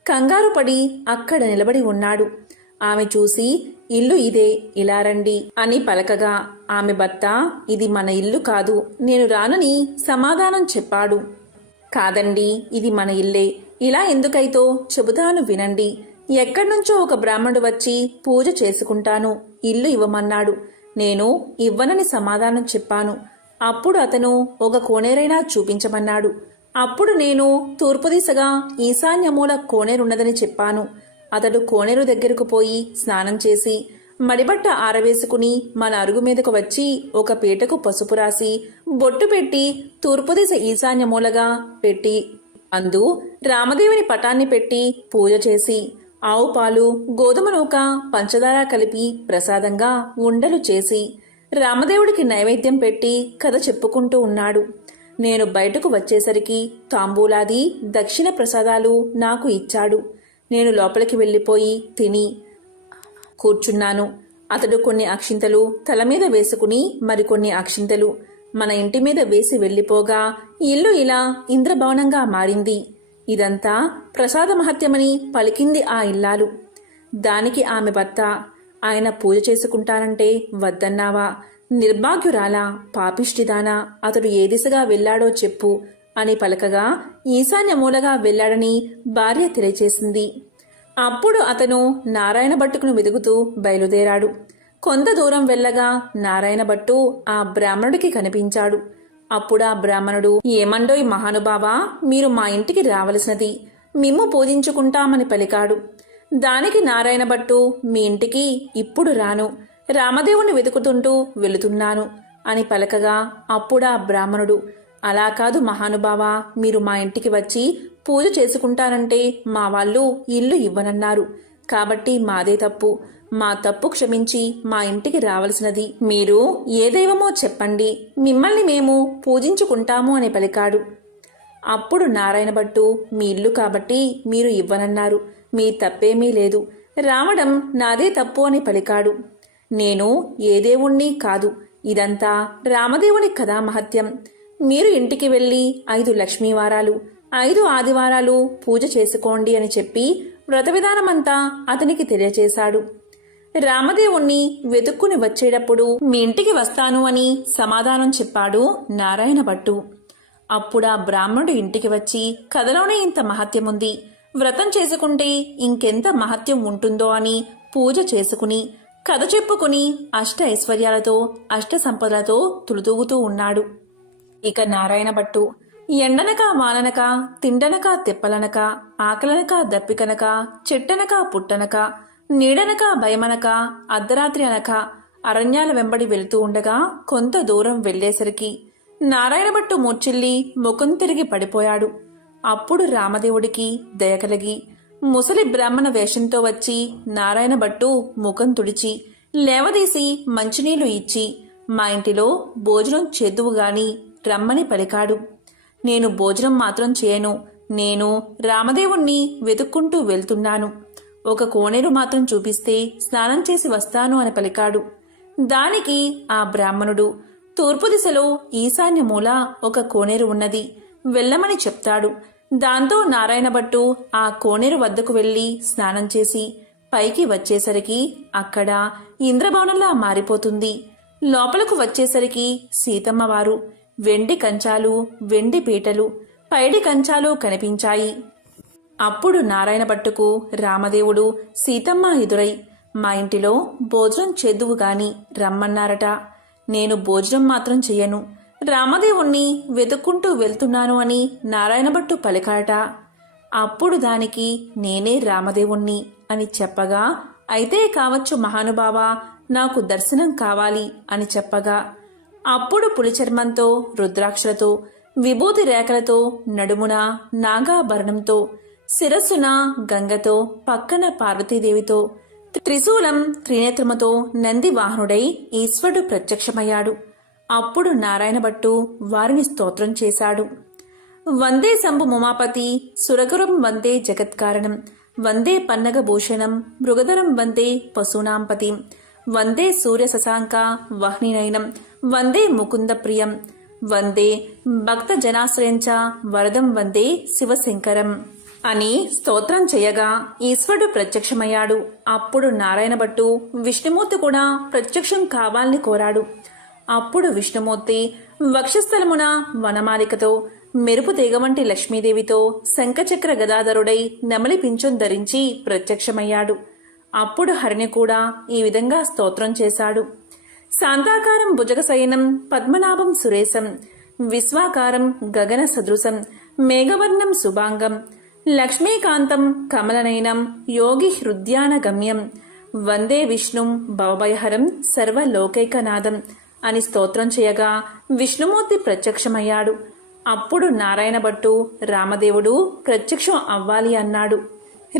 కంగారు పడి అక్కడ నిలబడి ఉన్నాడు. ఆమె చూసి, ఇల్లు ఇదే, ఇలా రండి అని పలకగా ఆమె భర్త, ఇది మన ఇల్లు కాదు, నేను రానని సమాధానం చెప్పాడు. కాదండి, ఇది మన ఇల్లే, ఇలా ఎందుకైతో చెబుతాను వినండి. ఎక్కడ్నుంచో ఒక బ్రాహ్మణుడు వచ్చి పూజ చేసుకుంటాను, ఇల్లు ఇవ్వమన్నాడు. నేను ఇవ్వనని సమాధానం చెప్పాను. అప్పుడు అతను ఒక కోనేరైనా చూపించమన్నాడు. అప్పుడు నేను తూర్పు దిశగా ఈశాన్యమూల కోనేరున్నదని చెప్పాను. అతడు కోనేరు దగ్గరకు పోయి స్నానం చేసి మడిబట్ట ఆరవేసుకుని మన అరుగు మీదకు వచ్చి ఒక పీటకు పసుపు రాసి బొట్టు పెట్టి తూర్పు దిశ ఈశాన్యమూలగా పెట్టి అందు రామదేవుని పటాన్ని పెట్టి పూజ చేసి ఆవు పాలు, గోధుమ నూక, పంచదార కలిపి ప్రసాదంగా ఉండలు చేసి రామదేవుడికి నైవేద్యం పెట్టి కథ చెప్పుకుంటూ ఉన్నాడు. నేను బయటకు వచ్చేసరికి తాంబూలాది దక్షిణ ప్రసాదాలు నాకు ఇచ్చాడు. నేను లోపలికి వెళ్ళిపోయి తిని కూర్చున్నాను. అతడు కొన్ని అక్షింతలు తల మీద వేసుకుని మరికొన్ని అక్షింతలు మన ఇంటి మీద వేసి వెళ్ళిపోగా ఇల్లు ఇలా ఇంద్రభవనంగా మారింది. ఇదంతా ప్రసాద మహత్యమని పలికింది ఆ ఇల్లాలు. దానికి ఆమె భర్త, ఆయన పూజ చేసుకుంటానంటే వద్దన్నావా? నిర్భాగ్యురాలా, పాపిష్టిదానా, అతడు ఏ దిశగా వెళ్లాడో చెప్పు అని పలకగా ఈశాన్య మూలగా వెళ్లాడని భార్య తెలియచేసింది. అప్పుడు అతను నారాయణ భట్టుకును వెతుకుతూ బయలుదేరాడు. కొంత దూరం వెళ్ళగా నారాయణ భట్టు ఆ బ్రాహ్మణుడికి కనిపించాడు. అప్పుడు ఆ బ్రాహ్మణుడు, ఏమండోయ్ మహానుభావా, మీరు మా ఇంటికి రావలసినది, మిమ్ము పూజించుకుంటామని పలికాడు. దానికి నారాయణ భట్టు, మీ ఇంటికి ఇప్పుడు రాను, రామదేవుని వెతుకుతుంటూ వెళుతున్నాను అని పలకగా అప్పుడా బ్రాహ్మణుడు, అలా కాదు మహానుభావా, మీరు మా ఇంటికి వచ్చి పూజ చేసుకుంటానంటే మా వాళ్ళు ఇల్లు ఇవ్వనన్నారు. కాబట్టి మాదే తప్పు, మా తప్పు క్షమించి మా ఇంటికి రావలసినది. మీరు ఏ దైవమో చెప్పండి, మిమ్మల్ని మేము పూజించుకుంటాము అని పలికాడు. అప్పుడు నారాయణ భట్టు, మీ ఇల్లు కాబట్టి మీరు ఇవ్వనన్నారు, మీ తప్పేమీ లేదు, రావడం నాదే తప్పు అని పలికాడు. నేను ఏ దేవుణ్ణి కాదు, ఇదంతా రామదేవుని కథా మహత్యం. మీరు ఇంటికి వెళ్ళి 5 లక్ష్మీవారాలు 5 ఆదివారాలు పూజ చేసుకోండి అని చెప్పి వ్రత విధానమంతా అతనికి తెలియచేశాడు. రామదేవుణ్ణి వెతుక్కుని వచ్చేటప్పుడు మీ ఇంటికి వస్తాను అని సమాధానం చెప్పాడు నారాయణ భట్టు. అప్పుడా బ్రాహ్మణుడు ఇంటికి వచ్చి, కథలోనే ఇంత మహత్యముంది, వ్రతం చేసుకుంటే ఇంకెంత మహత్యం ఉంటుందో అని పూజ చేసుకుని కథ చెప్పుకుని అష్ట ఐశ్వర్యాలతో అష్ట సంపదలతో తులుతూగుతూ ఉన్నాడు. ఇక నారాయణ భట్టు ఎండనక వాననక, తిండనక తెప్పలనక, ఆకలనక దప్పికనక, చెట్టనక పుట్టనక, నీడనక భయమనక, అర్ధరాత్రి అనక అరణ్యాల వెంబడి వెళుతూ ఉండగా కొంత దూరం వెళ్లేసరికి నారాయణ భట్టు మూర్చిల్లి ముఖం తిరిగి పడిపోయాడు. అప్పుడు రామదేవుడికి దయ కలిగి ముసలి బ్రాహ్మణ వేషంతో వచ్చి నారాయణ భట్టు ముఖం తుడిచి లేవదీసి మంచినీళ్లు ఇచ్చి మా ఇంటిలో భోజనం చేద్దువుగాని రమ్మని పలికాడు. నేను భోజనం మాత్రం చేయను, నేను రామదేవుణ్ణి వెతుక్కుంటూ వెళ్తున్నాను, ఒక కోనేరు మాత్రం చూపిస్తే స్నానం చేసి వస్తాను అని పలికాడు. దానికి ఆ బ్రాహ్మణుడు, తూర్పు దిశలో ఈశాన్య మూల ఒక కోనేరు ఉన్నది, వెళ్ళమని చెప్తాడు. దాంతో నారాయణ భట్టు ఆ కోనేరు వద్దకు వెళ్లి స్నానం చేసి పైకి వచ్చేసరికి అక్కడ ఇంద్రభవనంలా మారిపోతుంది. లోపలకు వచ్చేసరికి సీతమ్మవారు వెండి కంచాలు, వెండి పీటలు, పైడి కంచాలు కనిపించాయి. అప్పుడు నారాయణ భట్టుకు రామదేవుడు సీతమ్మ ఎదురై, మా ఇంటిలో భోజనం చేద్దువు గాని రమ్మన్నారట. నేను భోజనం మాత్రం చెయ్యను, రామదేవుణ్ణి వెతుక్కుంటూ వెళ్తున్నాను అని నారాయణ భట్టు పలికాట. అప్పుడు దానికి నేనే రామదేవుణ్ణి అని చెప్పగా, అయితే కావచ్చు మహానుభావా, నాకు దర్శనం కావాలి అని చెప్పగా అప్పుడు పులిచర్మంతో, రుద్రాక్షలతో, విభూతి రేఖలతో, నడుమున నాగాభరణంతో, శిరస్సున గంగతో, పక్కన పార్వతీదేవితో, త్రిశూలం త్రినేత్రముతో నంది వాహనుడై ఈశ్వరుడు ప్రత్యక్షమయ్యాడు. అప్పుడు నారాయణ భట్టు వారిని స్తోత్రం చేశాడు. వందే శంభు ఉమాపతి సురగురం వందే జగత్కారణం, వందే పన్నగభూషణం మృగధరం వందే పశూనాంపతిం, వందే సూర్య శశాంక వహ్నినయనం, వందే ముకుంద ప్రియం, వందే భక్త జనాశ్రయంచ వరదం వందే శివశంకరం అని స్తోత్రం చేయగా ఈశ్వరుడు ప్రత్యక్షమయ్యాడు. అప్పుడు నారాయణ భట్టు విష్ణుమూర్తి కూడా ప్రత్యక్షం కావాలని కోరాడు. అప్పుడు విష్ణుమూర్తి వక్షస్థలమున వనమాలికతో, మెరుపు తీగ వంటి లక్ష్మీదేవితో, శంఖచక్ర గదాధరుడై నెమలి పింఛం ధరించి ప్రత్యక్షమయ్యాడు. అప్పుడు హరిని కూడా ఈ విధంగా స్తోత్రం చేశాడు. శాంతాకారం భుజగశయనం పద్మనాభం సురేశం, విశ్వాకారం గగన సదృశం, మేఘవర్ణం శుభాంగం, లక్ష్మీకాంతం కమలనయనం, యోగి హృద్యాన గమ్యం, వందే విష్ణుం భవభయహరం సర్వలోకైకనాథం అని స్తోత్రం చేయగా విష్ణుమూర్తి ప్రత్యక్షమయ్యాడు. అప్పుడు నారాయణ భట్టు రామదేవుడు ప్రత్యక్షం అవ్వాలి అన్నాడు.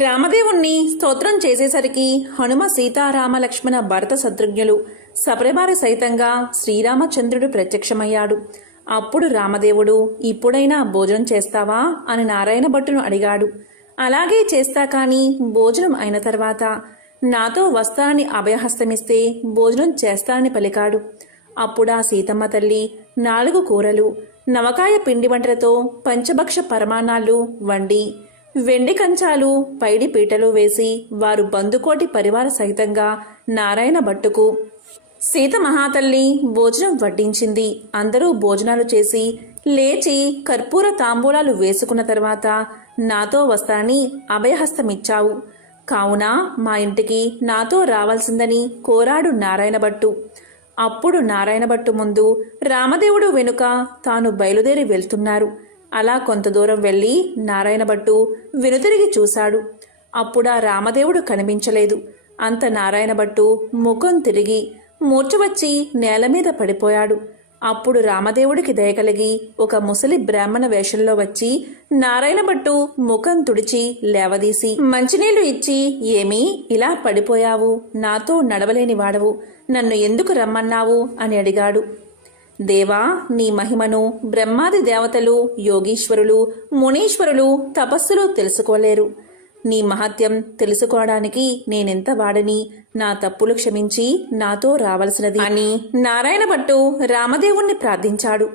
రామదేవుణ్ణి స్తోత్రం చేసేసరికి హనుమ, సీతారామ, లక్ష్మణ, భరత శత్రుఘ్నులు సపరివార సైతంగా శ్రీరామచంద్రుడు ప్రత్యక్షమయ్యాడు. అప్పుడు రామదేవుడు, ఇప్పుడైనా భోజనం చేస్తావా అని నారాయణ భట్టును అడిగాడు. అలాగే చేస్తా, కాని భోజనం అయిన తర్వాత నాతో వస్తానని అభయహస్తమిస్తే భోజనం చేస్తానని పలికాడు. అప్పుడా సీతమ్మ తల్లి 4 కూరలు, నవకాయ పిండి వంటలతో పంచభక్ష పరమాన్నాలు వండి వెండి కంచాలు, పైడి పీటలు వేసి వారు బందుకోటి పరివార సహితంగా నారాయణ భట్టుకు సీత మహాతల్లి భోజనం వడ్డించింది. అందరూ భోజనాలు చేసి లేచి కర్పూర తాంబూలాలు వేసుకున్న తర్వాత నాతో వస్తానని అభయహస్తమిచ్చావు. కావున మా ఇంటికి నాతో రావాల్సిందని కోరాడు నారాయణభట్టు. అప్పుడు నారాయణభట్టు ముందు, రామదేవుడు వెనుక తాను బయలుదేరి వెళ్తున్నారు. అలా కొంత దూరం వెళ్ళి నారాయణభట్టు వెనుతిరిగి చూశాడు. అప్పుడా రామదేవుడు కనిపించలేదు. అంత నారాయణభట్టు ముఖం తిరిగి మూర్ఛ వచ్చి నేల మీద పడిపోయాడు. అప్పుడు రామదేవుడికి దయ కలిగి ఒక ముసలి బ్రాహ్మణ వేషంలో వచ్చి నారాయణభట్టు ముఖం తుడిచి లేవదీసి మంచినీళ్లు ఇచ్చి, ఏమీ ఇలా పడిపోయావు? నాతో నడవలేని వాడవు, నన్ను ఎందుకు రమ్మన్నావు అని అడిగాడు. దేవా, నీ మహిమను బ్రహ్మాది దేవతలు, యోగీశ్వరులు, మునీశ్వరులు తపస్సులు తెలుసుకోలేరు. నీ మహత్యం తెలుసుకోవడానికి నేనెంత వాడని, నా తప్పులు క్షమించి నాతో రావలసినది అని నారాయణభట్టు రామదేవుణ్ణి ప్రార్థించాడు.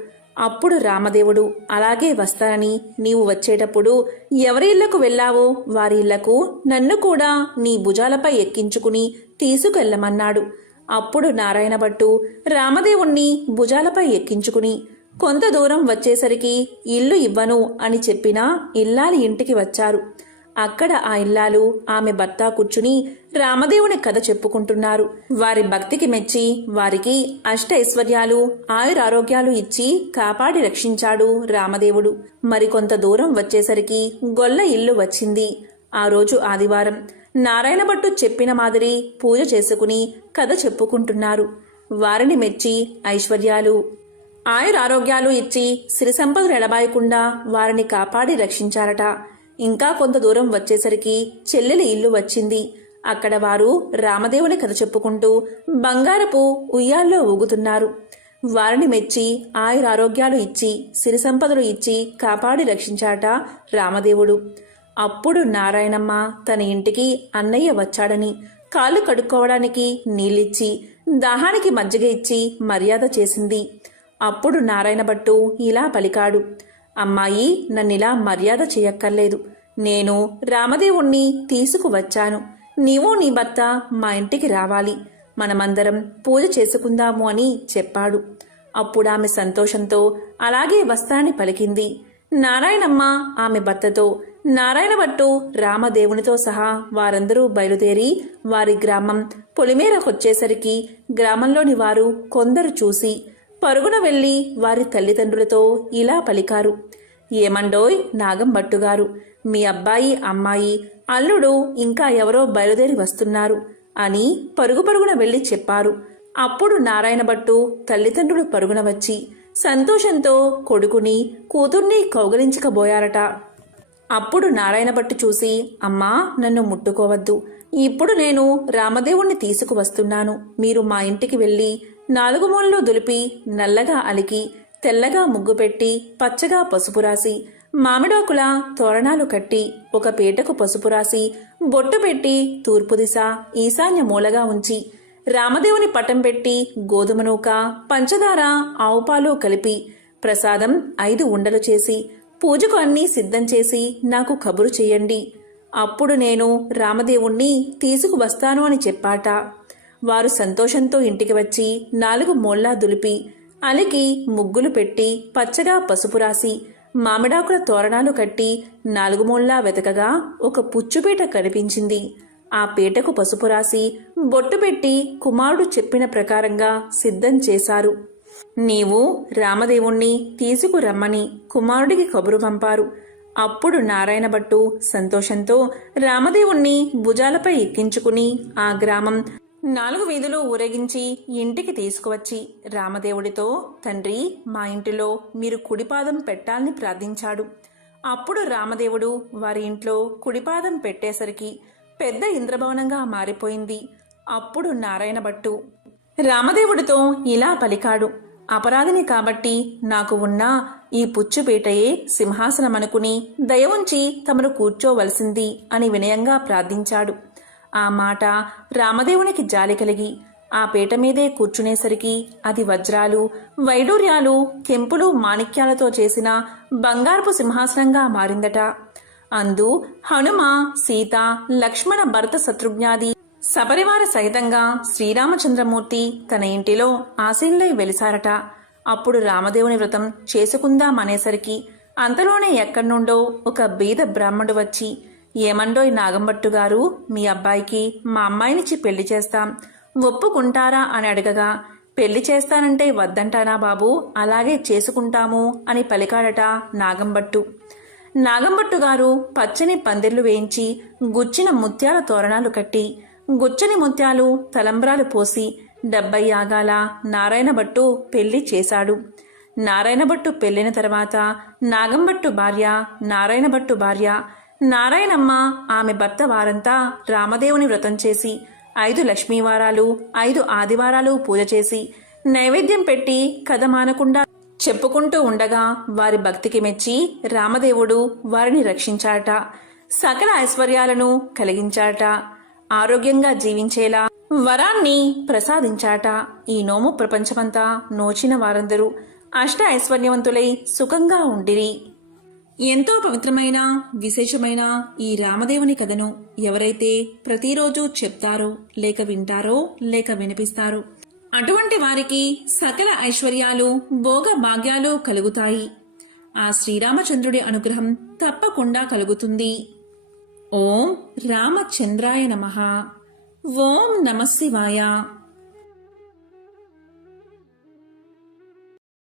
అప్పుడు రామదేవుడు, అలాగే వస్తానని, నీవు వచ్చేటప్పుడు ఎవరి ఇళ్లకు వెళ్ళావో వారి ఇళ్లకు నన్ను కూడా నీ భుజాలపై ఎక్కించుకుని తీసుకెళ్లమన్నాడు. అప్పుడు నారాయణభట్టు రామదేవుణ్ణి భుజాలపై ఎక్కించుకుని కొంత దూరం వచ్చేసరికి ఇల్లు ఇవ్వను అని చెప్పినా ఇల్లాలి ఇంటికి వచ్చారు. అక్కడ ఆ ఇల్లాలు ఆమె భర్త కూర్చుని రామదేవుని కథ చెప్పుకుంటున్నారు. వారి భక్తికి మెచ్చి వారికి అష్ట ఐశ్వర్యాలు, ఆయురారోగ్యాలు ఇచ్చి కాపాడి రక్షించాడు రామదేవుడు. మరికొంత దూరం వచ్చేసరికి గొల్ల ఇల్లు వచ్చింది. ఆ రోజు ఆదివారం. నారాయణభట్టు చెప్పిన మాదిరి పూజ చేసుకుని కథ చెప్పుకుంటున్నారు. వారిని మెచ్చి ఐశ్వర్యాలు, ఆయురారోగ్యాలు ఇచ్చి సిరి సంపదలు ఎడబాయకుండా వారిని కాపాడి రక్షించారట. ఇంకా కొంత దూరం వచ్చేసరికి చెల్లెలి ఇల్లు వచ్చింది. అక్కడ వారు రామదేవుని కథ చెప్పుకుంటూ బంగారపు ఉయ్యాల్లో ఊగుతున్నారు. వారిని మెచ్చి ఆయురారోగ్యాలు ఇచ్చి సిరి సంపదలు ఇచ్చి కాపాడి రక్షించాట రామదేవుడు. అప్పుడు నారాయణమ్మ తన ఇంటికి అన్నయ్య వచ్చాడని కాళ్ళు కడుక్కోవడానికి నీళ్ళిచ్చి దాహానికి మజ్జిగ ఇచ్చి మర్యాద చేసింది. అప్పుడు నారాయణభట్టు ఇలా పలికాడు, అమ్మాయి, నన్నిలా మర్యాద చేయక్కర్లేదు. నేను రామదేవుణ్ణి తీసుకువచ్చాను. నీవు నీ భర్త మా ఇంటికి రావాలి, మనమందరం పూజ చేసుకుందాము అని చెప్పాడు. అప్పుడు ఆమె సంతోషంతో అలాగే వస్తానని పలికింది. నారాయణమ్మ ఆమె భర్తతో, నారాయణభట్టు రామదేవునితో సహా వారందరూ బయలుదేరి వారి గ్రామం పొలిమేరకొచ్చేసరికి గ్రామంలోని వారు కొందరు చూసి పరుగున వెళ్లి వారి తల్లిదండ్రులతో ఇలా పలికారు, ఏమండోయ్ నాగంభట్టుగారు, మీ అబ్బాయి, అమ్మాయి, అల్లుడు ఇంకా ఎవరో బయలుదేరి వస్తున్నారు అని పరుగున వెళ్లి చెప్పారు. అప్పుడు నారాయణభట్టు తల్లిదండ్రులు పరుగున వచ్చి సంతోషంతో కొడుకుని కూతుర్ని కౌగలించకబోయారట. అప్పుడు నారాయణభట్టు చూసి, అమ్మా, నన్ను ముట్టుకోవద్దు. ఇప్పుడు నేను రామదేవుణ్ణి తీసుకువస్తున్నాను. మీరు మా ఇంటికి వెళ్లి 4 మూలలు దులిపి నల్లగా అలికి తెల్లగా ముగ్గు పెట్టి పచ్చగా పసుపు రాసి మామిడాకుల తోరణాలు కట్టి ఒక పీటకు పసుపు రాసి బొట్టు పెట్టి తూర్పు దిశ ఈశాన్య మూలగా ఉంచి రామదేవుని పటం పెట్టి గోధుమ నూక, పంచదార, ఆవుపాలు కలిపి ప్రసాదం 5 ఉండలు చేసి పూజకు అన్నీ సిద్ధం చేసి నాకు కబురు చెయ్యండి. అప్పుడు నేను రామదేవుణ్ణి తీసుకువస్తాను అని చెప్పాట. వారు సంతోషంతో ఇంటికి వచ్చి 4 మూల్లా దులిపి అలికి ముగ్గులు పెట్టి పచ్చగా పసుపు రాసి మామిడాకుల తోరణాలు కట్టి 4 మూల్లా వెతకగా ఒక పుచ్చుపీట కనిపించింది. ఆ పీటకు పసుపు రాసి బొట్టు పెట్టి కుమారుడు చెప్పిన ప్రకారంగా సిద్ధం చేశారు. నీవు రామదేవుణ్ణి తీసుకురమ్మని కుమారుడికి కబురు పంపారు. అప్పుడు నారాయణభట్టు సంతోషంతో రామదేవుణ్ణి భుజాలపై ఎక్కించుకుని ఆ గ్రామం 4 వీధులు ఊరేగించి ఇంటికి తీసుకువచ్చి రామదేవుడితో, తండ్రి, మా ఇంటిలో మీరు కుడిపాదం పెట్టాలని ప్రార్థించాడు. అప్పుడు రామదేవుడు వారి ఇంట్లో కుడిపాదం పెట్టేసరికి పెద్ద ఇంద్రభవనంగా మారిపోయింది. అప్పుడు నారాయణభట్టు రామదేవుడితో ఇలా పలికాడు, అపరాధిని కాబట్టి నాకు ఉన్న ఈ పుచ్చుపీటయే సింహాసనమనుకుని దయ ఉంచి తమను కూర్చోవలసింది అని వినయంగా ప్రార్థించాడు. ఆ మాట రామదేవునికి జాలి కలిగి ఆ పీట మీదే కూర్చునేసరికి అది వజ్రాలు, వైడూర్యాలు, కెంపులు, మాణిక్యాలతో చేసిన బంగారపు సింహాసనంగా మారిందట. అందు హనుమ, సీత, లక్ష్మణ, భరత, శత్రుఘ్నాది సపరివార సహితంగా శ్రీరామచంద్రమూర్తి తన ఇంటిలో ఆసీనులై వెలిసారట. అప్పుడు రామదేవుని వ్రతం చేసుకుందామనేసరికి అంతలోనే ఎక్కడ్నుండో ఒక బీద బ్రాహ్మడు వచ్చి, ఏమండోయ్ నాగంభట్టు గారు, మీ అబ్బాయికి మా అమ్మాయినిచ్చి పెళ్లి చేస్తాం, ఒప్పుకుంటారా అని అడగగా, పెళ్లి చేస్తానంటే వద్దంటానా బాబు, అలాగే చేసుకుంటాము అని పలికాడట నాగంభట్టు. నాగంభట్టు గారు పచ్చని పందిర్లు వేయించి గుచ్చిన ముత్యాల తోరణాలు కట్టి గుచ్చని ముత్యాలు తలంబ్రాలు పోసి 70 యాగాల నారాయణభట్టు పెళ్లి చేశాడు. నారాయణభట్టు పెళ్లిన తర్వాత నాగంభట్టు భార్య, నారాయణభట్టు భార్య నారాయణమ్మ, ఆమె భర్త వారంతా రామదేవుని వ్రతం చేసి 5 లక్ష్మీవారాలు 5 ఆదివారాలు పూజ చేసి నైవేద్యం పెట్టి కథ మానకుండా చెప్పుకుంటూ ఉండగా వారి భక్తికి మెచ్చి రామదేవుడు వారిని రక్షించాట, సకల ఐశ్వర్యాలను కలిగించాట, ఆరోగ్యంగా జీవించేలా వరాన్ని ప్రసాదించాట. ఈ నోము ప్రపంచమంతా నోచిన వారందరూ అష్ట ఐశ్వర్యవంతులై సుఖంగా ఉండిరి. ఎంతో పవిత్రమైన విశేషమైన ఈ రామదేవుని కథను ఎవరైతే ప్రతిరోజు చెప్తారో లేక వింటారో లేక వినిపిస్తారో అటువంటి వారికి సకల ఐశ్వర్యాలు భోగ భాగ్యాలు కలుగుతాయి. ఆ శ్రీరామచంద్రుడి అనుగ్రహం తప్పకుండా కలుగుతుంది. ఓం రామచంద్రాయ నమః. ఓం నమః శివాయ.